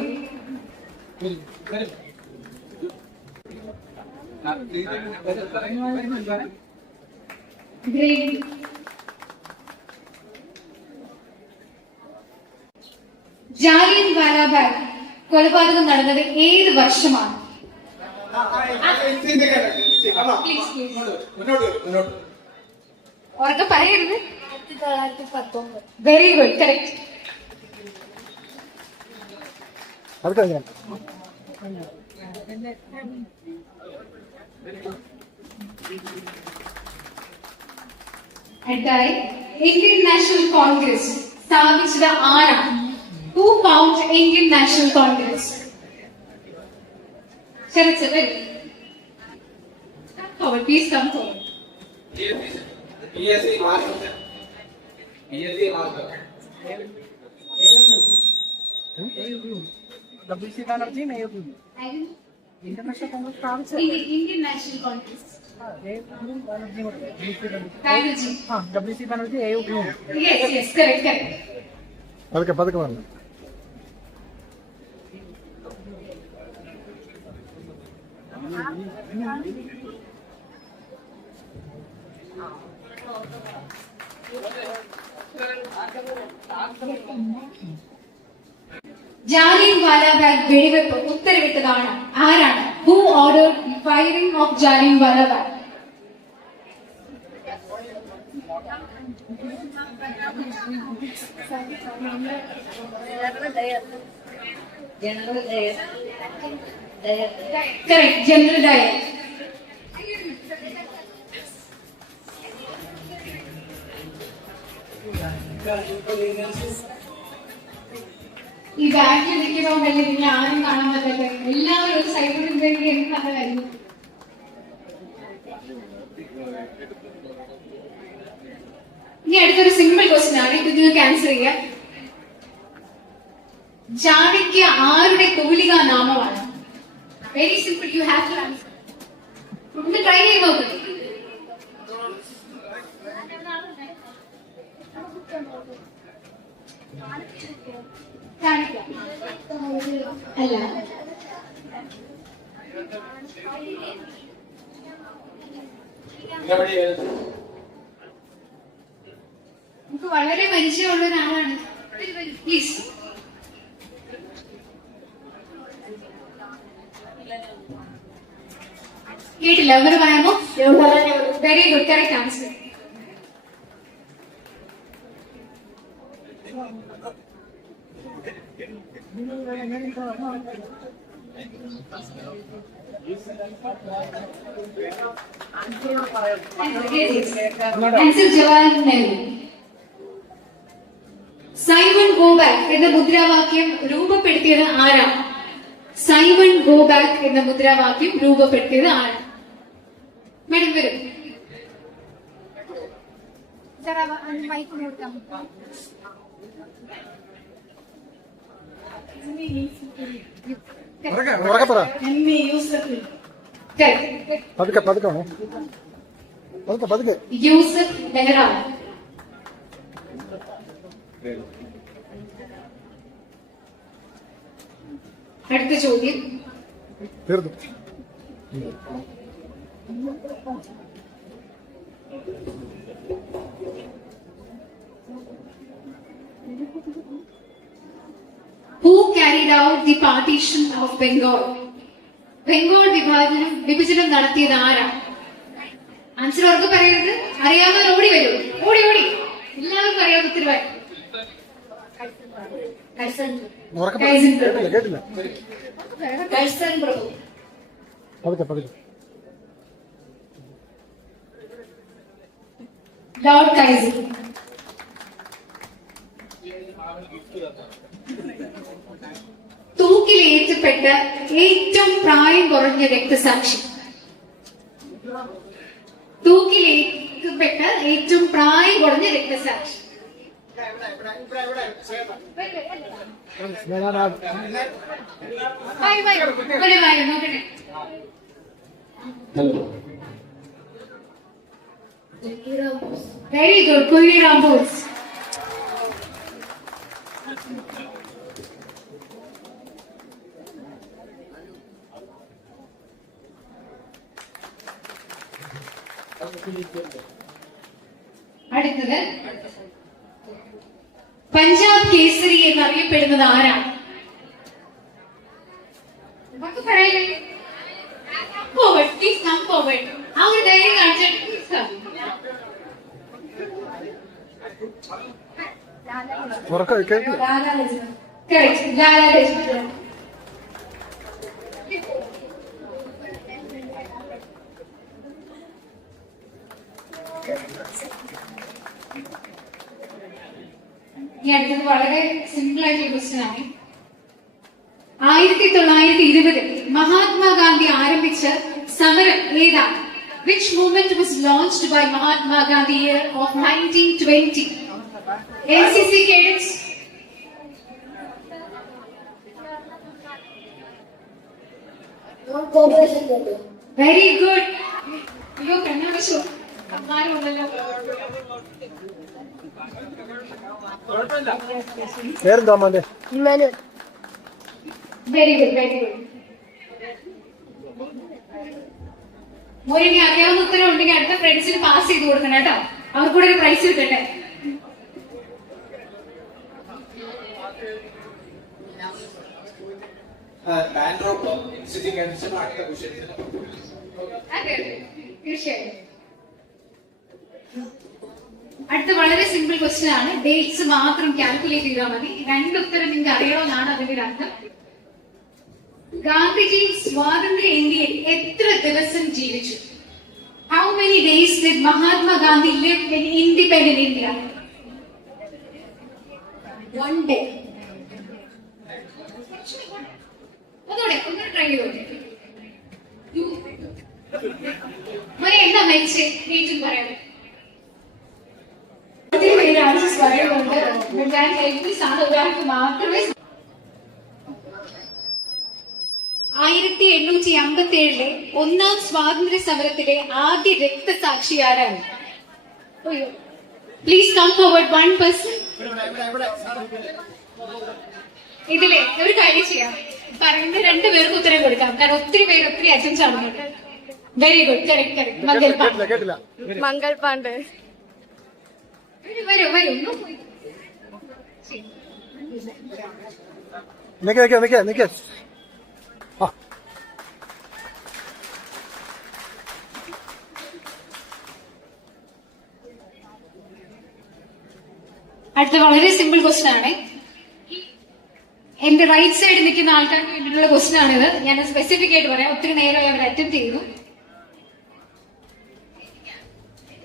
Great. Jallian Walabagh കൊലപാതകം നടന്നത് ഏത് വർഷമാണ്? Please, please. ഉറക്കെ പറയരുത്. 1919. Very good. കറക്റ്റ്. അടുത്തായി, ഇന്ത്യൻ നാഷണൽ കോൺഗ്രസ് സ്ഥാപിച്ചത് ആരാണ്? Who founded Indian National Congress? Sharat sir, come forward. Please come forward. PSC master. WC Banerjee international Congress സ്ഥാപിച്ച Indian National Congress. Banerjee WC Banerjee AUP. Yes, yes, correct, correct. പതുക്കെ പറഞ്ഞു. ജാലിയൻ വാലാബാഗ് വെടിവെപ്പ് ഉത്തരവിട്ടതാണ് ആരാണ്? Who ordered the firing of Jallian Wala Bagh? General Dyer. Correct, General Dyer. ഈ ബാഗിൽ നിൽക്കുന്നതുകൊണ്ടല്ലേ പിന്നെ ആരും കാണാൻ പറ്റില്ല. എല്ലാവരും ഒരു സൈഡിൽ നിന്നെങ്കിൽ എനിക്ക് നല്ലതായിരുന്നു. ഇനി അടുത്തൊരു സിമ്പിൾ ക്വസ്റ്റ്യൻ ആണ്, ഇത് നിങ്ങൾക്ക് ആൻസർ ചെയ്യാം. ജാനകി ആരുടെ തൂലികാ നാമമാണ്? Very simple, you have to answer. ഒന്ന് ട്രൈ ചെയ്ത് നോക്കൂ. അല്ല, നമുക്ക് വളരെ പരിചയമുള്ള ഒരാളാണ്. പ്ലീസ്. കേട്ടില്ല, അവർ പറയാമോ? Very good, correct answer. Answer Jawaharlal Nehru. Simon go back എന്ന മുദ്രാവാക്യം രൂപപ്പെടുത്തിയത് ആരാണ്? സൈമൺ ഗോ ബാക്ക് എന്ന മുദ്രാവാക്യം രൂപപ്പെടുത്തിയത് ആരാണ്? മാഡം വരും. യൂസഫ് മെഹ്റാൻ. അടുത്ത ചോദ്യം. Who carried out the partition of Bengal? Bengal വിഭജനം നടത്തിയത് ആരാണ്? ആൻസർ അവർക്ക് പറയരുത്. അറിയാവുന്നവർ ഓടി വരൂ. ഓടി ഓടി എല്ലാവർക്കും അറിയാവുന്ന ഉത്തരവായി. Lord kaizen. തൂക്കിലേറ്റപ്പെട്ട ഏറ്റവും പ്രായം കുറഞ്ഞ രക്തസാക്ഷി. തൂക്കിലേറ്റപ്പെട്ട ഏറ്റവും പ്രായം കുറഞ്ഞ രക്തസാക്ഷി. നോക്കണേ. Very good. കുഞ്ഞിറാം ബോസ്. അടുത്തത് പഞ്ചാബ് കേസരി എന്നറിയപ്പെടുന്നത് ആരാണ്? ആ ഒരു ധൈര്യം കാണിച്ചിട്ട് ഈ അടുത്തത് വളരെ സിമ്പിൾ ആയിട്ടുള്ള ക്വസ്റ്റ്യൻ ആണ്. 1920 മഹാത്മാഗാന്ധി ആരംഭിച്ച സമരം ഏതാണ്? Which movement was launched by Mahatma Gandhi year of 1920? NCC cadets. Very good. അയ്യോ കണ്ണാ വെച്ചോ. അമ്മാരുണ്ടല്ലോ. Very good very good. മോരിനി അറിയാവുന്ന ഉത്തരം ഉണ്ടെങ്കിൽ അടുത്ത ഫ്രണ്ട്സിന് പാസ് ചെയ്ത് കൊടുക്കണം കേട്ടോ. അവർക്കൂടെ ഒരു പ്രൈസ് കിട്ടട്ടെ. അതെ അതെ തീർച്ചയായും. അടുത്ത വളരെ സിമ്പിൾ ക്വസ്റ്റ്യൻ ആണ്. ഡേറ്റ്സ് മാത്രം കാൽക്കുലേറ്റ് ചെയ്താൽ മതി. രണ്ട് ഉത്തരം നിങ്ങൾക്ക് അറിയണമെന്നാണ് അതിന്റെ ഒരു അർത്ഥം. ഗാന്ധിജി സ്വാതന്ത്ര്യ ഇന്ത്യയിൽ എത്ര ദിവസം ജീവിച്ചു? How many days did Mahatma Gandhi live in independent India? One day. ഒന്നുകൂടെ ട്രൈ ചെയ്തോട്ടെ. എന്താ മരിച്ചേ? ഡേറ്റും പറയാം. ഒരാൾക്ക് മാത്രമേ 1857 ഒന്നാം സ്വാതന്ത്ര്യ സമരത്തിലെ ആദ്യ രക്തസാക്ഷി ആരാണ്? Please come forward. 1 person. ഇതിലെ ഒരു കാര്യം ചെയ്യാം. പറയുന്ന 2 പേർക്ക് ഉത്തരം കൊടുക്കാം. കാരണം ഒത്തിരി പേര് ഒത്തിരി അറ്റൻസ് ആവുന്നുണ്ട്. Very good. Correct correct. Mangal Pandey. വരൂ വരൂ. അടുത്ത വളരെ സിമ്പിൾ ക്വസ്റ്റ്യൻ ആണ്. എന്റെ റൈറ്റ് സൈഡിൽ നിൽക്കുന്ന ആൾക്കാർക്ക് വേണ്ടിയിട്ടുള്ള ക്വസ്റ്റ്യൻ ആണിത്. ഞാൻ സ്പെസിഫിക് ആയിട്ട് പറയാം. ഒത്തിരി നേരമായി അവർ അറ്റൻഡ് ചെയ്തു.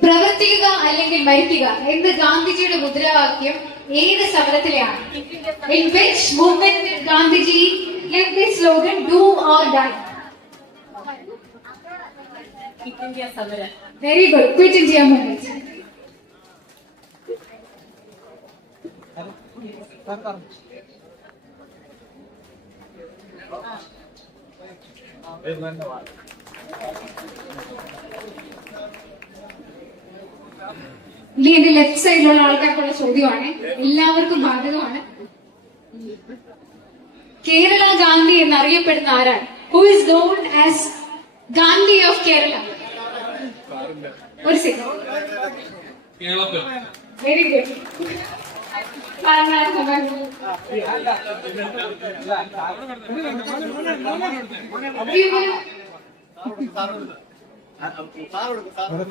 പ്രവർത്തിക്കുക അല്ലെങ്കിൽ മരിക്കുക എന്ന ഗാന്ധിജിയുടെ മുദ്രാവാക്യം ഏത് സമരത്തിലെയാണ്? In which movement did Gandhiji give the slogan "Do or Die"? Quit India സമരം. Very good. Quit India movement. ഇനി എന്റെ ലെഫ്റ്റ് സൈഡിലുള്ള ആൾക്കാർക്കുള്ള ചോദ്യമാണ്. എല്ലാവർക്കും ബാധകമാണ്. കേരള ഗാന്ധി എന്നറിയപ്പെടുന്ന ആരാണ്? Who is known as Gandhi of Kerala? ഒരു സെക്കൻഡ്. Very good.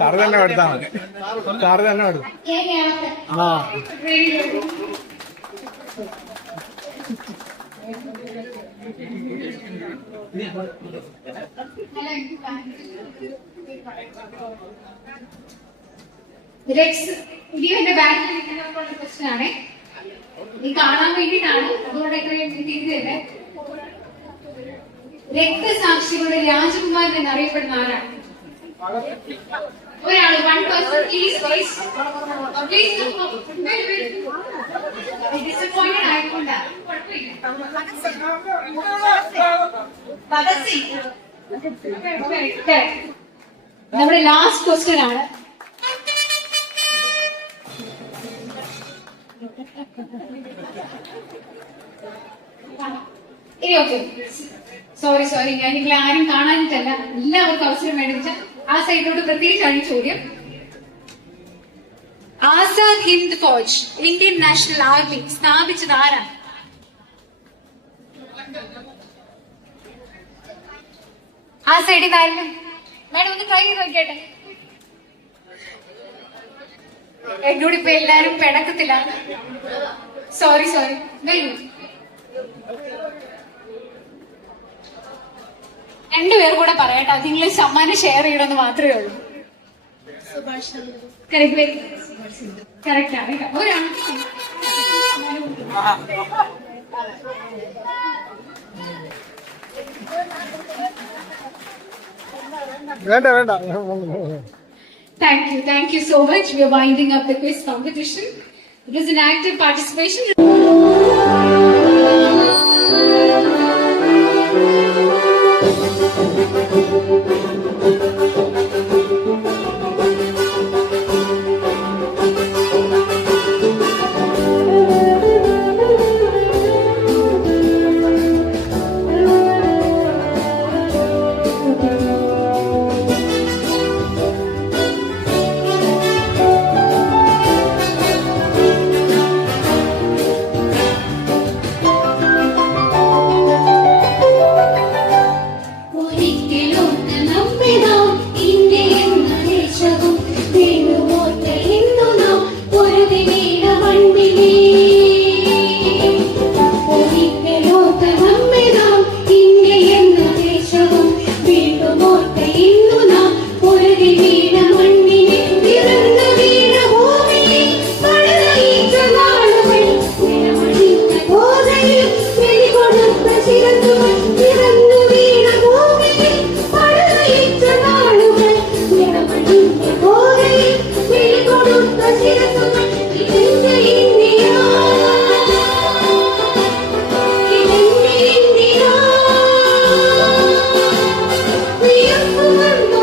സാറ് തന്നെ എടുത്താൽ മതി. സാറ് തന്നെ എടുത്തു. ആ എന്റെ ബാക്കിൽ നിൽക്കുന്നവർക്കുള്ള ക്വസ്റ്റ്യൻ ആണ്. ഈ കാണാൻ വേണ്ടിയിട്ടാണ്, അതുകൊണ്ട് ചെയ്തത്. രക്തസാക്ഷികളുടെ രാജകുമാരൻ എന്നറിയപ്പെടുന്ന ആരാണ്? ഒരാള്, 1 person, please. ഡിസപ്പോയിന്റഡ് ആയിക്കൊണ്ടാണ്. നമ്മുടെ ലാസ്റ്റ് ക്വസ്റ്റ്യൻ ആണ്. സോറി, ഞാനിപ്പോൾ ആരും കാണാനിട്ടല്ല, എല്ലാവർക്കും അവസരം മേടിച്ച ആ സൈഡിലോട്ട് പ്രത്യേകിച്ചാണ് ചോദ്യം. Azad Hind Fauj, Indian national army സ്ഥാപിച്ചത് ആരാണ്? ആ സൈഡിൽ നിന്നായിരുന്നു. മാഡം ഒന്ന് ട്രൈ ചെയ്ത് നോക്കിയാട്ടെ. എന്നോട് ഇപ്പൊ എല്ലാരും പിണക്കത്തില്ല. സോറി. രണ്ടുപേർ കൂടെ പറയട്ടെ, നിങ്ങൾ സമ്മാനം ഷെയർ ചെയ്യണമെന്ന് മാത്രമേ ഉള്ളൂ. കറക്റ്റ് ആണ്. ഒരാണ് വേണ്ട. Thank you so much. We are winding up the quiz competition. It was an active participation. We are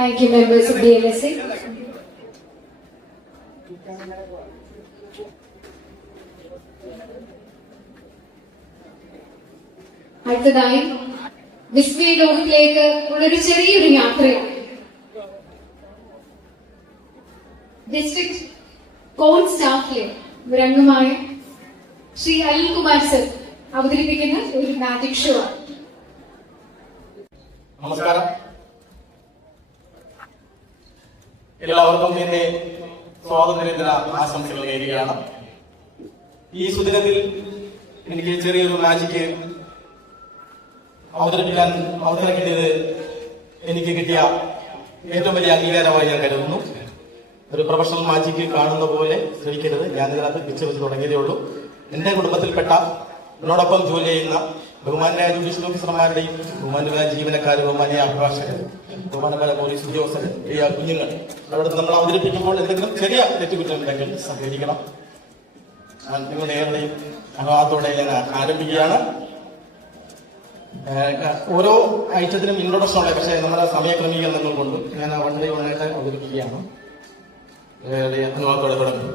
Thank you, members of the NSA. അടുത്തതായി വിസ്മയ ലോകത്തിലേക്ക് ഉള്ളൊരു ചെറിയൊരു യാത്രയാണ്. ഡിസ്ട്രിക്ട് കോൺ സ്റ്റാഫിലെ ഒരു അംഗമായ ശ്രീ അനിൽകുമാർ സർ അവതരിപ്പിക്കുന്ന ഒരു മാജിക് ഷോ ആണ്. നമസ്കാരം. എല്ലാവർക്കും എന്റെ സ്വാതന്ത്ര്യദിന ആശംസകൾ നേരുകയാണ്. ഈ സുദിനത്തിൽ എനിക്ക് ചെറിയൊരു മാജിക്ക് അവതരിപ്പിക്കേണ്ടത് എനിക്ക് കിട്ടിയ ഏറ്റവും വലിയ അംഗീകാരമായി ഞാൻ കരുതുന്നു. ഒരു പ്രൊഫഷണൽ മാജിക്ക് കാണുന്ന പോലെ ശ്രമിക്കരുത്. ഞാനിതിനകത്ത് പിച്ച് വെച്ച് തുടങ്ങിയതേ ഉള്ളൂ. എന്റെ കുടുംബത്തിൽപ്പെട്ട എന്നോടൊപ്പം ജോലി ചെയ്യുന്ന ബഹുമാനായ ജുഡീഷ്യൽ ഓഫീസർമാരുടെയും ബഹുമാനായ ജീവനക്കാരും ബഹുമാനായ അഭിഭാഷകർ ബഹുമാനമായ പോലീസ് ഉദ്യോഗസ്ഥർ കുഞ്ഞുങ്ങൾ അവിടെ നമ്മൾ അവതരിപ്പിക്കുമ്പോൾ എന്തെങ്കിലും ചെറിയ തെറ്റുകുറ്റമുണ്ടെങ്കിൽ സഹകരിക്കണം. നിങ്ങളുടെ ഏവരുടെയും അനുവാദത്തോടെ ഞാൻ ആരംഭിക്കുകയാണ്. ഓരോ ഐറ്റത്തിനും ഇൻട്രൊഡക്ഷൻ ഉള്ളത്, പക്ഷേ നമ്മുടെ സമയക്രമീകരണങ്ങൾ കൊണ്ട് ഞാൻ വൺ ബൈ വൺ ആയിട്ട് അവതരിപ്പിക്കുകയാണ്. അനുവാദത്തോടെ തുടങ്ങി.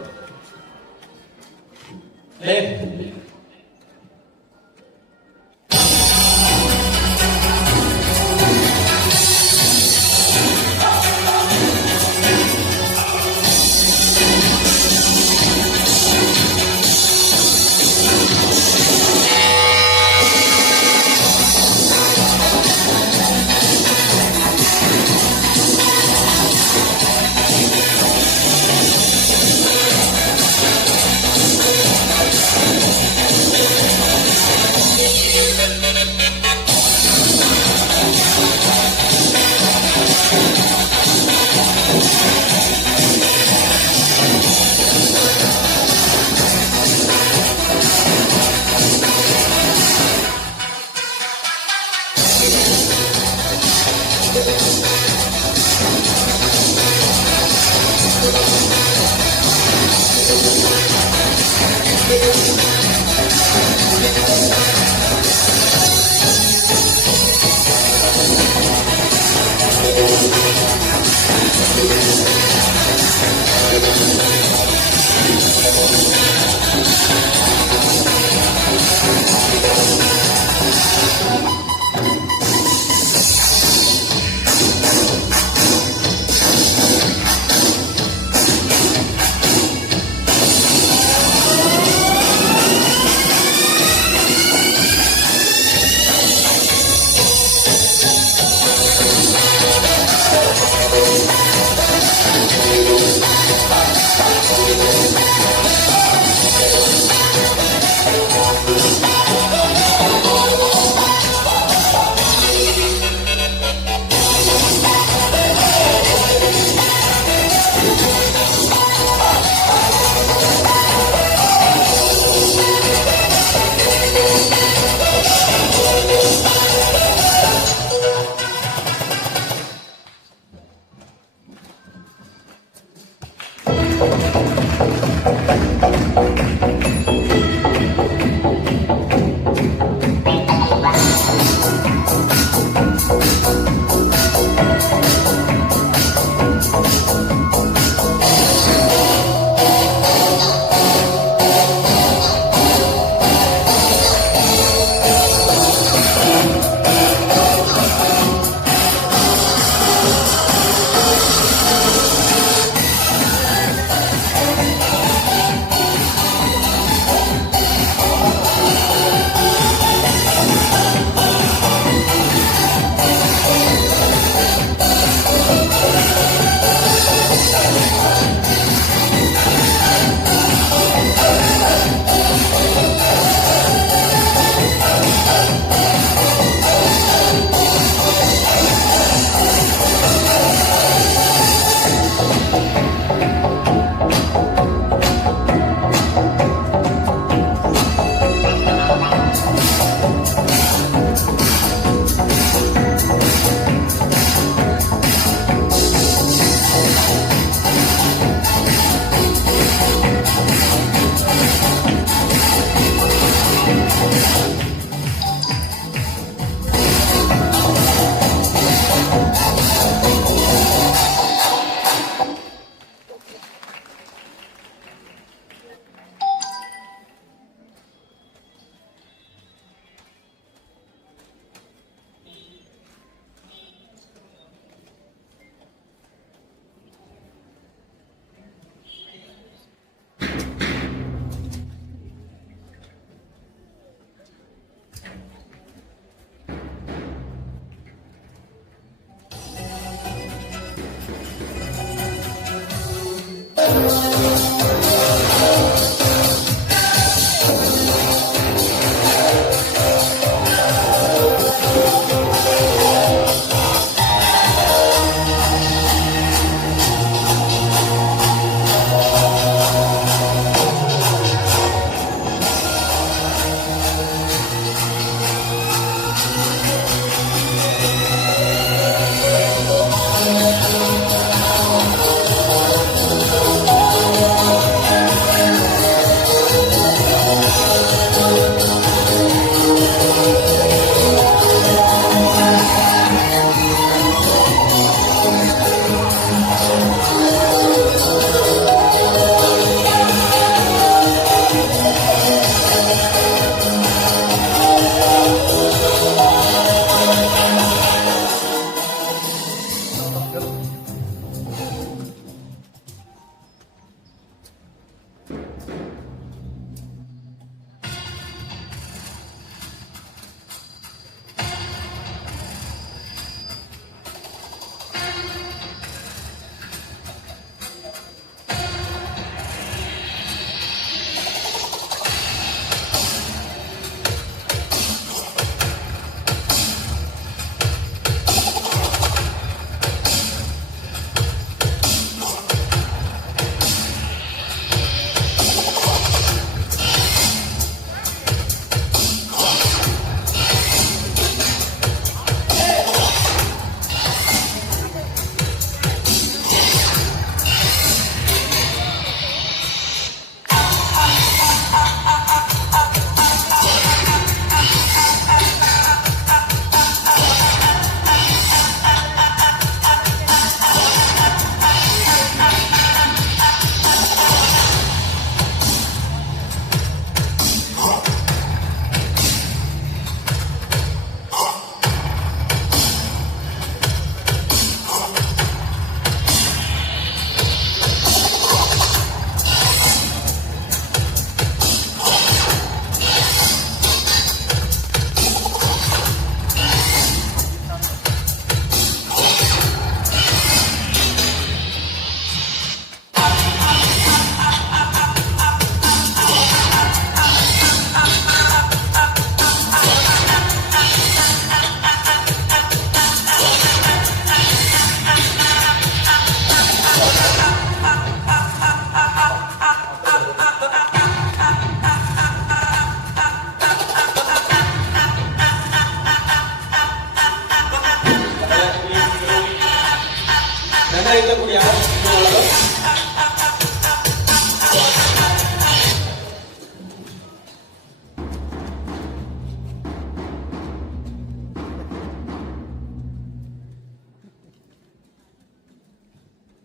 രണ്ടായിരത്തെ കൂടിയാണ് ഉള്ളത്.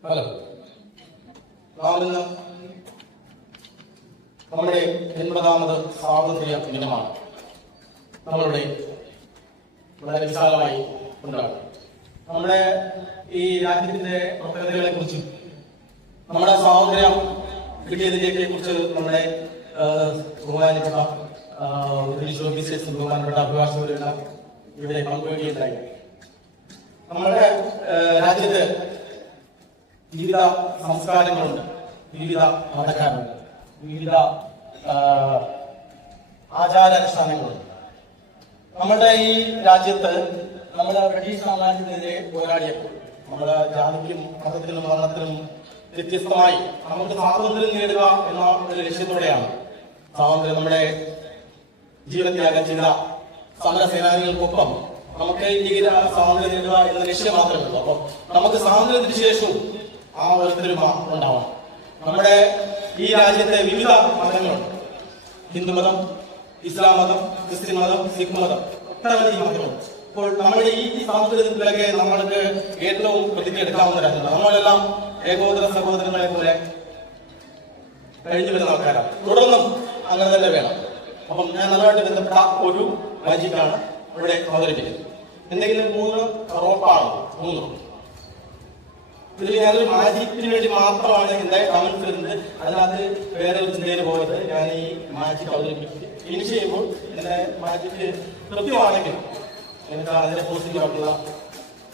ഹലോ, നാമിന്ന് നമ്മുടെ 80ാമത് സ്വാതന്ത്ര്യ ദിനമാണ് നമ്മളുടെ വളരെ വിശാലമായി ഉണ്ടാകും. നമ്മുടെ ഈ രാജ്യത്തിന്റെ പ്രത്യേകതകളെ കുറിച്ചും നമ്മുടെ സ്വാതന്ത്ര്യം കിട്ടിയതിനെ കുറിച്ച് നമ്മുടെ ബഹുമാനപ്പെട്ട ബഹുമാനപ്പെട്ട അഭിഭാഷകരെല്ലാം ഇവിടെ പങ്കുവയ്ക്കുകയുണ്ടായി. നമ്മുടെ രാജ്യത്ത് വിവിധ സംസ്കാരങ്ങളുണ്ട്, വിവിധ മതക്കാരുണ്ട്, വിവിധ ആചാരാനുഷ്ഠാനങ്ങളുണ്ട്. നമ്മുടെ ഈ രാജ്യത്ത് നമ്മുടെ ബ്രിട്ടീഷ് സാമ്രാജ്യത്തിനെതിരെ പോരാടിയപ്പോൾ നമ്മുടെ ജാതിക്കും മതത്തിനും വർണ്ണത്തിനും വ്യത്യസ്തമായി നമുക്ക് സ്വാതന്ത്ര്യം നേടുക എന്ന ഒരു ലക്ഷ്യത്തോടെയാണ് സ്വാതന്ത്ര്യം നമ്മുടെ ജീവത്യാഗം ചെയ്ത സമര സേനാനികൾക്കൊപ്പം നമുക്ക് ഇന്ത്യയിൽ സ്വാതന്ത്ര്യം നേടുക എന്ന ലക്ഷ്യം മാത്രമേ ഉള്ളൂ. അപ്പം നമുക്ക് സ്വാതന്ത്ര്യത്തിന് ശേഷവും ആ ഒത്തൊരുമ ഉണ്ടാവണം. നമ്മുടെ ഈ രാജ്യത്തെ വിവിധ മതങ്ങളുണ്ട്. ഹിന്ദുമതം, ഇസ്ലാം മതം, ക്രിസ്ത്യൻ മതം, സിഖ് മതം, ഒട്ടനവധി മതങ്ങളുണ്ട്. അപ്പോൾ നമ്മുടെ ഈ സ്വാതന്ത്ര്യത്തിലൊക്കെ നമ്മൾക്ക് ഏറ്റവും പ്രതിജ്ഞ എടുക്കാവുന്ന രാജ്യമാണ്. നമ്മളെല്ലാം ഏകോദര സഹോദരങ്ങളെ പോലെ കഴിഞ്ഞു വരുന്ന ആൾക്കാരാണ്. തുടർന്നും അങ്ങനെ തന്നെ വേണം. അപ്പം ഞാൻ അതുമായിട്ട് ബന്ധപ്പെട്ട ഒരു മാജിക്കാണ് ഇവിടെ അവതരിപ്പിക്കുന്നത്. എന്തെങ്കിലും 3 റോപ്പാണ് 3. ഇതിൽ ഞാനൊരു മാജിക്കിന് വേണ്ടി മാത്രമാണ് എന്റെ കമന്റ്സ് വരുന്നത്. അതിനകത്ത് വേറെ ഒരു ചിന്തയിൽ പോയത് ഞാൻ ഈ മാജിക് അവതരിപ്പിക്കും. ഫിനിഷ് ചെയ്യുമ്പോൾ എന്റെ മാജിക്ക് കൃത്യമാണെങ്കിൽ എനിക്ക് അതിന്റെ പോസിറ്റീവ് ആയിട്ടുള്ള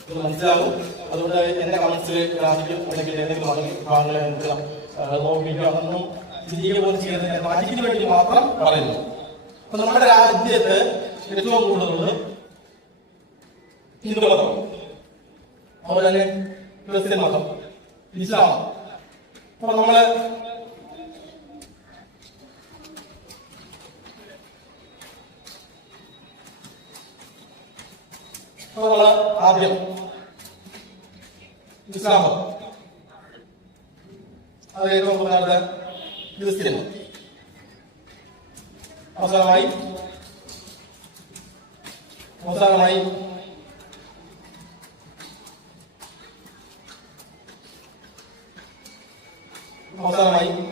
ഇത് മനസ്സിലാകും. അതുകൊണ്ട് എന്റെ കമന്റ്സിൽ രാജിക്കും അല്ലെങ്കിൽ എന്തെങ്കിലും ഭാഗങ്ങളെ നോക്കിക്കോ അതൊന്നും ചിന്തിക്കുക പോലും ചെയ്യുന്നതിന് മാജിക്കിന് വേണ്ടി മാത്രം പറയുന്നു. അപ്പൊ നമ്മുടെ രാജ്യത്ത് ഏറ്റവും കൂടുതൽ ഹിന്ദുമതം, അതുപോലെ തന്നെ ക്രിസ്ത്യൻ മതം, ഇസ്ലാം. അപ്പൊ നമ്മള് ആദ്യം ഇസ്ലാം മതം, അത് ഏറ്റവും പ്രധാനപ്പെട്ട ക്രിസ്ത്യൻ മതം, അവസാനമായി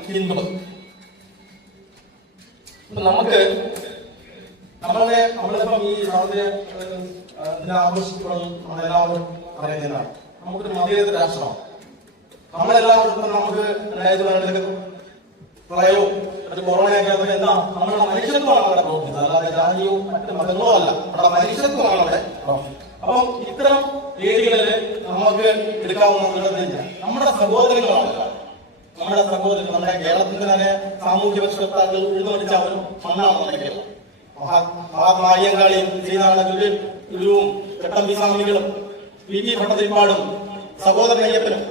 ഹിന്ദുമതം. നമുക്ക് നമ്മളിപ്പം ഈ സ്വാതന്ത്ര്യ ആഘോഷിക്കണം നമ്മളെല്ലാവരും പറയുന്നതാണ്. നമുക്കൊരു മതേതര രാഷ്ട്രമാണ്. നമ്മളെല്ലാവരും നമുക്ക് പ്രളയവും ഒരു കൊറോണയൊക്കെ എന്താ നമ്മുടെ മനുഷ്യത്വമാണ് അവിടെ പ്രവർത്തിച്ചത്, അല്ലാതെ ജാതിയോ മറ്റ് മതങ്ങളോ അല്ല, നമ്മുടെ മനുഷ്യത്വമാണ് അവിടെ പ്രവർത്തിച്ചത്. അപ്പം ഇത്തരം വേദികളിൽ നമുക്ക് എടുക്കാവുന്ന നമ്മുടെ സഹോദരങ്ങളാണ്. നമ്മുടെ കേരളത്തിന്റെ തന്നെ സാമൂഹ്യ പരിഷ്കർത്താക്കൾ ഉഴുതുമടിച്ച അവരും മണ്ണാണെന്നുണ്ടെങ്കിൽ മഹാത്മാ അയ്യങ്കാളിയും ശ്രീനാരായണഗുരുവും ചട്ടമ്പി സ്വാമികളും പി ടി ഭട്ടതിരിപ്പാടും സഹോദരൻ അയ്യപ്പനും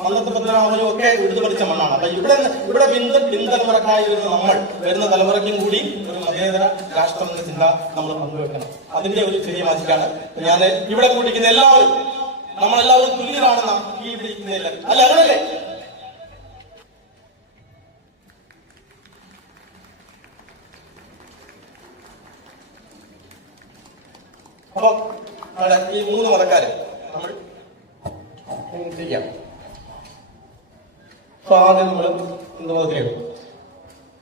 മന്നത്ത് പത്മനാഭനും ഒക്കെ ഉഴുതുമടിച്ച മണ്ണാണ്. അപ്പൊ ഇവിടെ പിന്തലമുറക്കായി വരുന്ന തലമുറയ്ക്കും കൂടി ഒരു മതേതര രാഷ്ട്രം എന്ന ചിന്ത നമ്മൾ പങ്കുവെക്കണം. അതിന്റെ ഒരു ചെറിയ മാജിക്കാണ്. ഞാൻ ഇവിടെ കൂടിക്കുന്ന എല്ലാവരും നമ്മളെല്ലാവരും തുല്യരാണെന്ന ഈ പിടിക്കുന്നില്ല അല്ല അങ്ങനല്ലേ? അപ്പൊ ഈ 3 മതക്കാര് നമ്മൾ ചെയ്യാം. അപ്പൊ ആദ്യം നമ്മൾ ഹിന്ദുമതത്തിലേക്ക്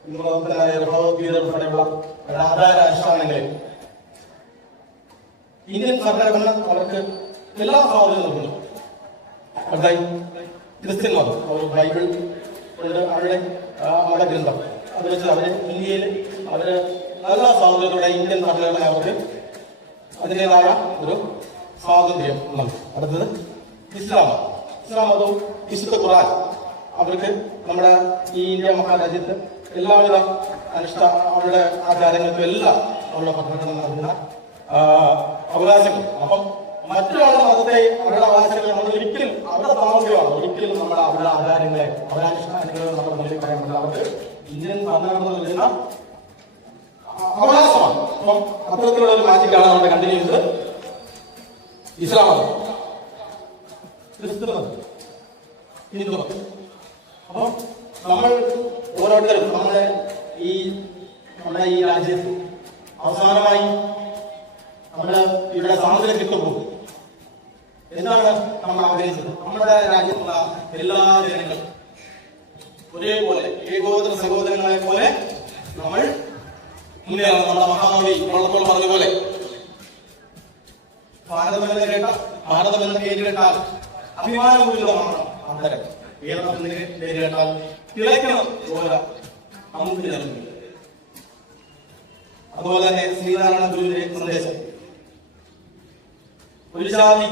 ഹിന്ദുമതത്തിനായ ഭഗവത്ഗീത ഉൾപ്പെടെയുള്ള ആചാര അനുഷ്ഠാനങ്ങളിൽ ഇന്ത്യൻ ഭരണഘടന അവർക്ക് എല്ലാ സ്വാതന്ത്ര്യം നൽകുന്നു. അടുത്തായി ക്രിസ്ത്യൻ മതം, അവർ ബൈബിൾ അവരുടെ മതഗ്രന്ഥം അത് വെച്ച് അവര് ഇന്ത്യയിൽ അവര് എല്ലാ സ്വാതന്ത്ര്യത്തോടെ ഇന്ത്യൻ ഭരണഘടന അവർക്ക് അതിൻ്റെതായ ഒരു സ്വാതന്ത്ര്യം നൽകും. അടുത്തത് ഇസ്ലാം മതവും വിശുദ്ധ ഖുർആൻ അവർക്ക് നമ്മുടെ ഈ ഇന്ത്യ മഹാരാജ്യത്ത് എല്ലാവിധ അവരുടെ ആചാരങ്ങൾക്കും എല്ലാം അവരുടെ ഭരണഘടന നൽകുന്ന അവകാശങ്ങൾ. അപ്പം മറ്റൊരാളുടെ മതത്തെ അവരുടെ അവകാശങ്ങൾ നമ്മൾ ഒരിക്കലും അവരുടെ സ്വാതന്ത്ര്യമാണ്, ഒരിക്കലും നമ്മുടെ അവരുടെ ആചാരങ്ങളെ അവരാനുഷ്ഠാനങ്ങളെ നമ്മുടെ മുന്നിൽ പറയാൻ പറ്റില്ല. അവർക്ക് ഇന്ത്യൻ ഭരണഘടന നൽകുന്ന അവകാശമാണ്. അപ്പം അത്തരത്തിലുള്ള ഒരു മാജിക്കാണ് നമ്മൾ കണ്ടിന്യൂ ചെയ്തത്. ഇസ്ലാം മതം, ക്രിസ്തു മതം, ഹിന്ദു മതം. അപ്പൊ നമ്മൾ ഓരോരുത്തരും നമ്മുടെ ഈ രാജ്യത്ത് അവസാനമായി നമ്മള് ഇവിടെ സ്വാതന്ത്ര്യം കിട്ടുമ്പോൾ എന്താണ് നമ്മൾ ആഗ്രഹിച്ചത്? നമ്മുടെ രാജ്യത്തുള്ള എല്ലാ ജനങ്ങളും ഒരേപോലെ ഏകോദര സഹോദരങ്ങളെ പോലെ നമ്മൾ മുന്നേറണം. നമ്മുടെ മഹാകവി വള്ളത്തോൾ പറഞ്ഞ പോലെ ഭാരതം എന്ന പേര് കേട്ടാൽ അഭിമാനപൂരിതമാണ് അന്തരം, കേരളം എന്ന പേര് കേട്ടാൽ തിളയ്ക്കണം പോലെ നമുക്ക് നൽകുന്നു. അതുപോലെ തന്നെ ശ്രീനാരായണ ഗുരുവിന്റെ സന്ദേശം, ഒരു ജാതി,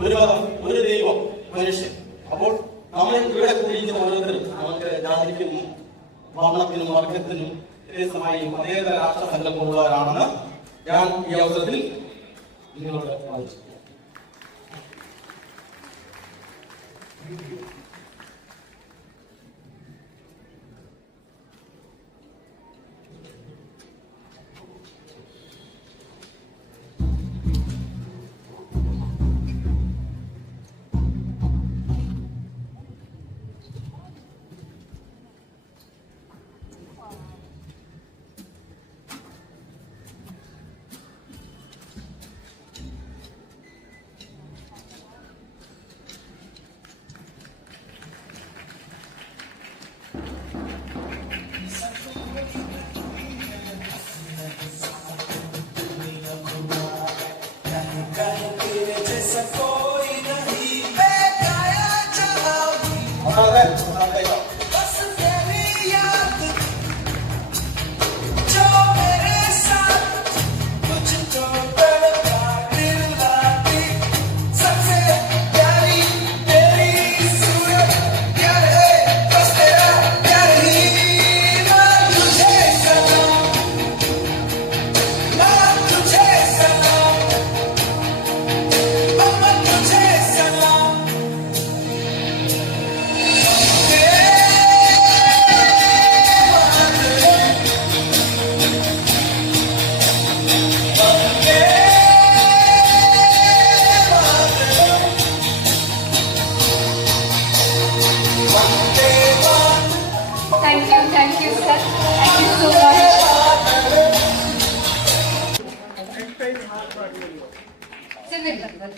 ഒരു മതം, ഒരു ദൈവം, മനുഷ്യൻ. അപ്പോൾ നമ്മൾ ഇവിടെ കൂടിയിരിക്കുന്ന ഓരോരുത്തരും നമുക്ക് ജാതിക്കും വർണ്ണത്തിനും വർഗത്തിനും വ്യത്യസ്തമായി മതേതര രാഷ്ട്ര സങ്കല്പമുള്ളവരാണെന്ന് ഞാൻ ഈ അവസരത്തിൽ നിങ്ങളോട് വാദിച്ചു.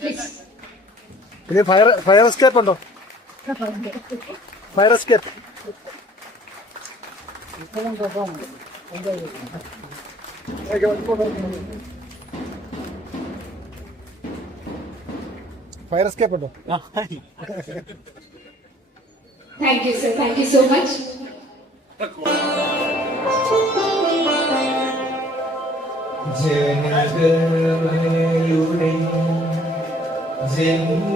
Please. ഇനി ഫയർ എസ്കേപ്പ് ഉണ്ടോ? ഫയർ എസ്കേപ്പ് ഫയർ എസ്കേപ്പ് ഉണ്ടോ? Thank you, sir. Thank you so much. ജനഗണമനയുടെ ജന്മദേശം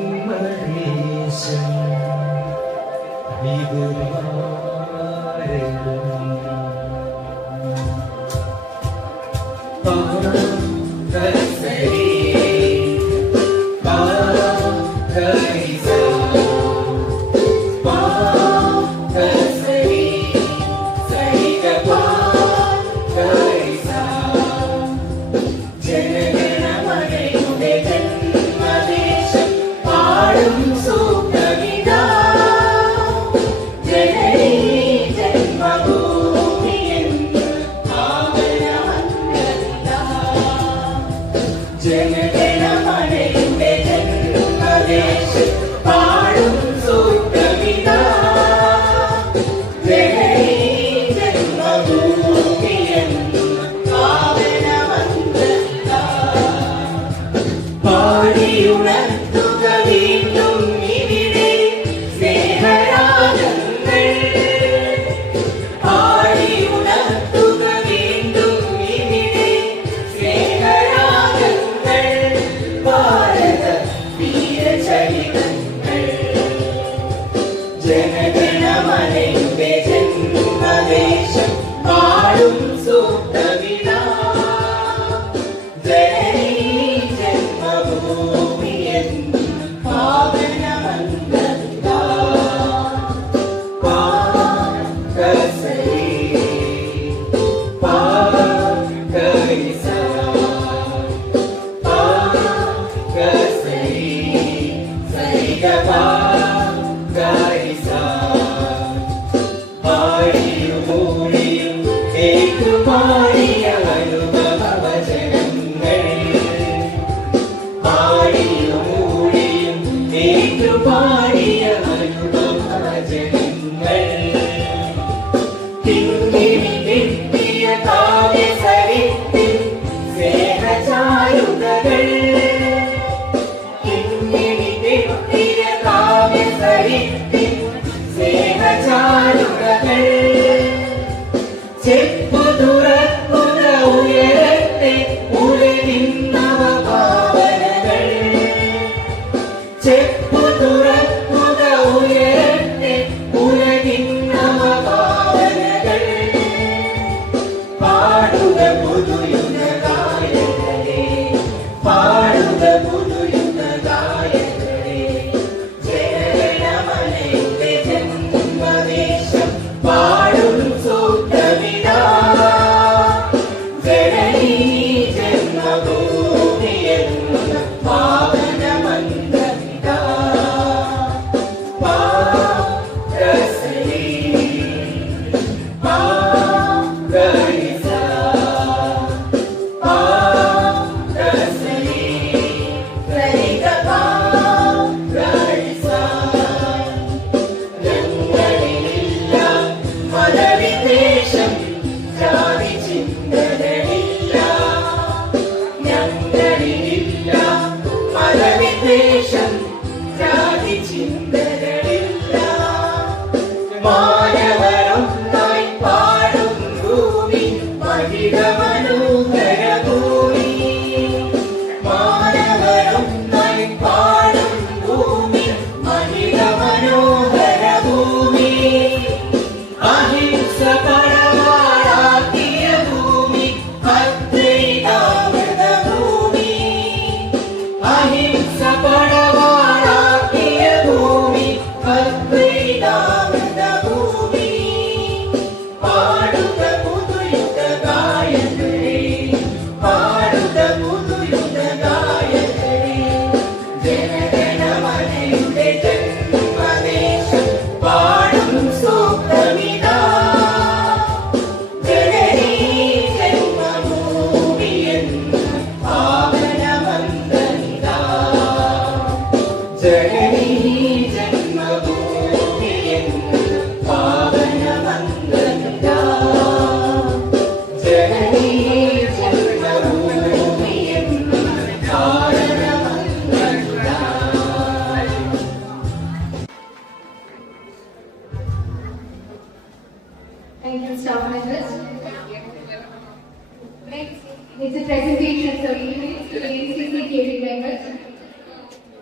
presentation certificates to the NCC KD members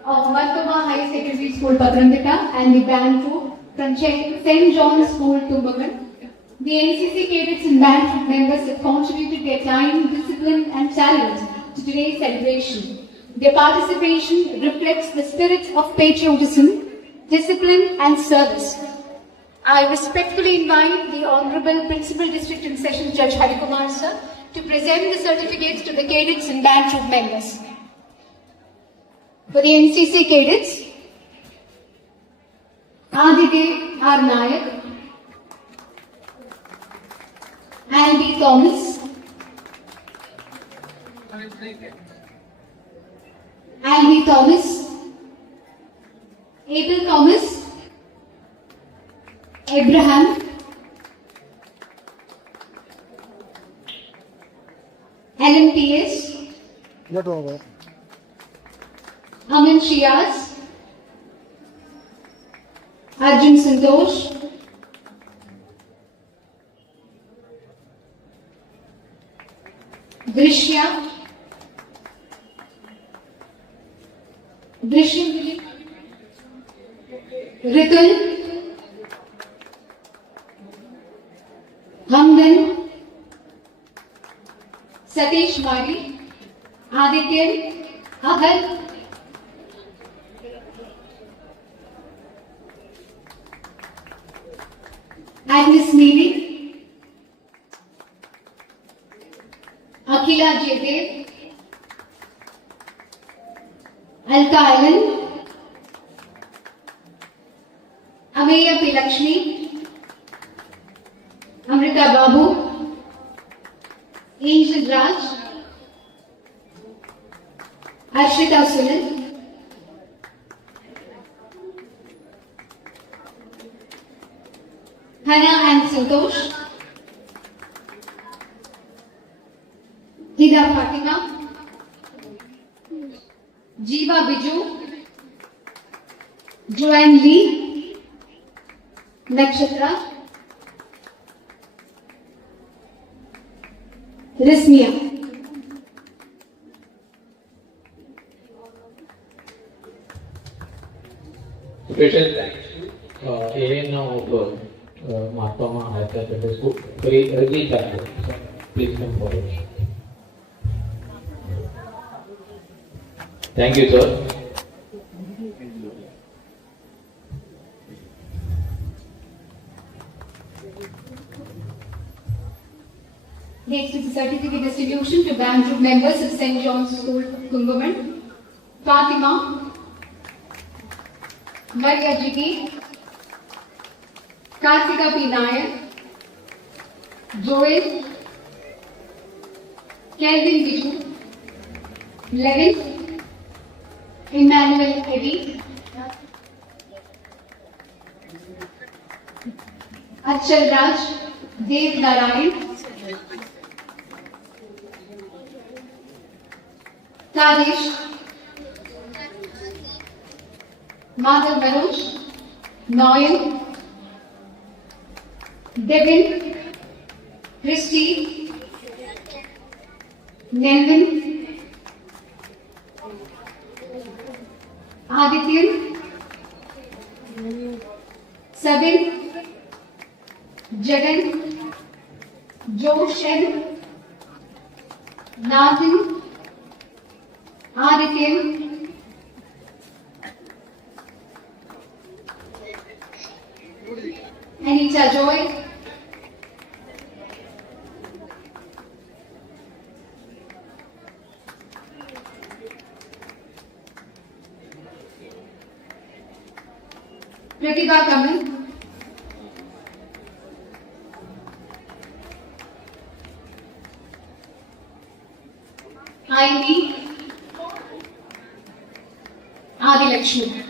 of Marthoma High Secondary School, Patramthita, and the band troop from St. John's School, Tumbagan. The NCC cadets and band troop members have contributed their time, discipline, and talent to today's celebration. Their participation reflects the spirit of patriotism, discipline, and service. I respectfully invite the Honorable Principal District and Sessions Judge Harikumar sir to present the certificates to the cadets and band troop members. For the NCC cadets, Adidev R. Nayak, Andy Thomas, Andy Thomas, Abel Thomas, Abraham, Ellen P.S., Amin Shiaz, Arjun Santosh, Drishya, Ritul, Hamdan, Satish Mari, Aditya, Ahad, Agnes Neely, Akhila Jaydev, Alka Allen, Ameya P. Lakshmi, Amrita Babu, Angel Raj, Arshita Sunil, Hannah and Santosh, Hida Fatima, Jiva Biju, Joanne Lee, Nakshatra, Rismia. Special thanks to AN of Marthoma High Secondary School. Very early childhood. So please come forward. Thank you, sir. Next is the certificate distribution to band group members of St. John's School, Kunguman. Fatima, Maria Jigi, Kartika P. Nayak, Joel, Kelvin Biju, Levin, Emmanuel Eddie, Achal Raj, Dev Narayan, Tadesh, Madhav Manoj, Noyan, Devin, Christy, Nelvin, Adityan, Sabin, Jagan, Joshen, Nathan, Adityan, Anita Joy, Pratibha Kamal, Ivy, Adi Lakshmi.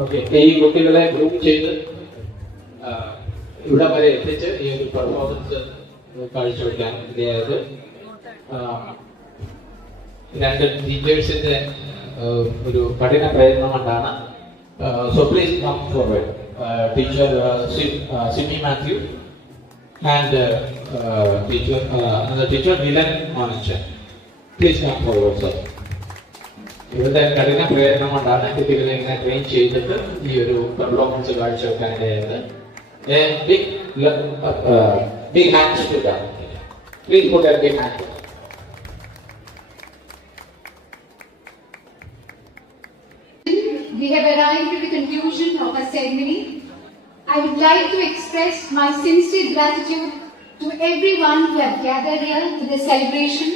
Okay, ഈ കുട്ടികളെ group ചെയ്ത് ഇവിടെ വരെ എത്തിച്ച് ഈ ഒരു performance കാഴ്ചവെക്കാൻ ഇടയായത് രണ്ട് ടീച്ചേഴ്സിന്റെ ഒരു കഠിന പ്രയത്നം കൊണ്ടാണ്. So please come forward teacher Simi Mathew and teacher Nilan Manichan. Please come forward sir. ഇവരുടെ കഠിന പ്രയത്നം കൊണ്ടാണ് കുട്ടികളെ ഇങ്ങനെ ട്രെയിൻ ചെയ്തിട്ട് ഈ ഒരു performance കാഴ്ചവെക്കാനായത്. Big hands to them. Please put a big hand. We have arrived at the conclusion of our ceremony. I would like to express my sincere gratitude to everyone who have gathered here for this celebration.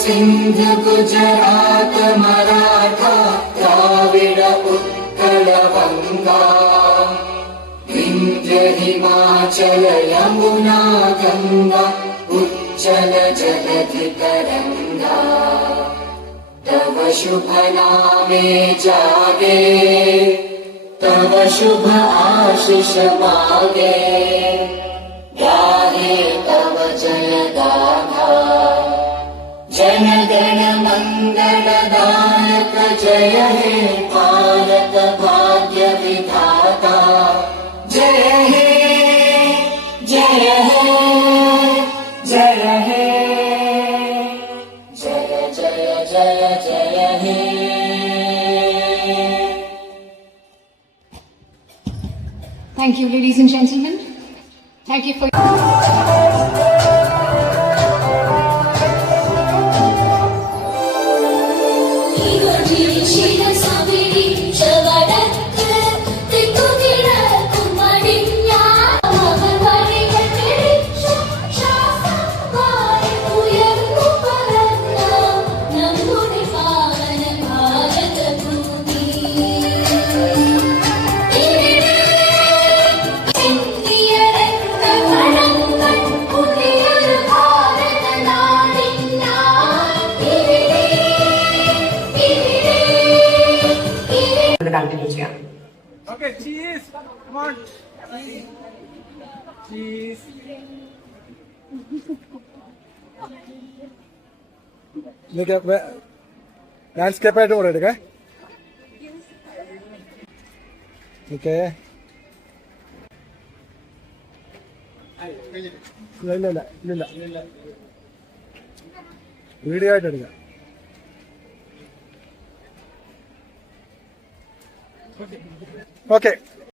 Sindh Gujarat Maratha Dravida Utkal Ganga Vindhya Himachal Yamuna Ganga उच्चल जलधि तरंगा तव शुभ नामे जागे तव शुभ आशीष मागे गाहे तव जय गाथा जन गण मंगल दायक जय हे भारत भाग्य विधाता जय हे जय हे जय हे जय जय जय जय हे. Thank you, ladies and gentlemen. Thank you for continue ചെയ്യാം. Okay, cheese. Come on. Cheese. Landscape ആയിട്ട് കൂടെ എടുക്കേ. ഓക്കെ. ഇല്ല വീഡിയോ ആയിട്ട് എടുക്കാം. ഓക്കെ.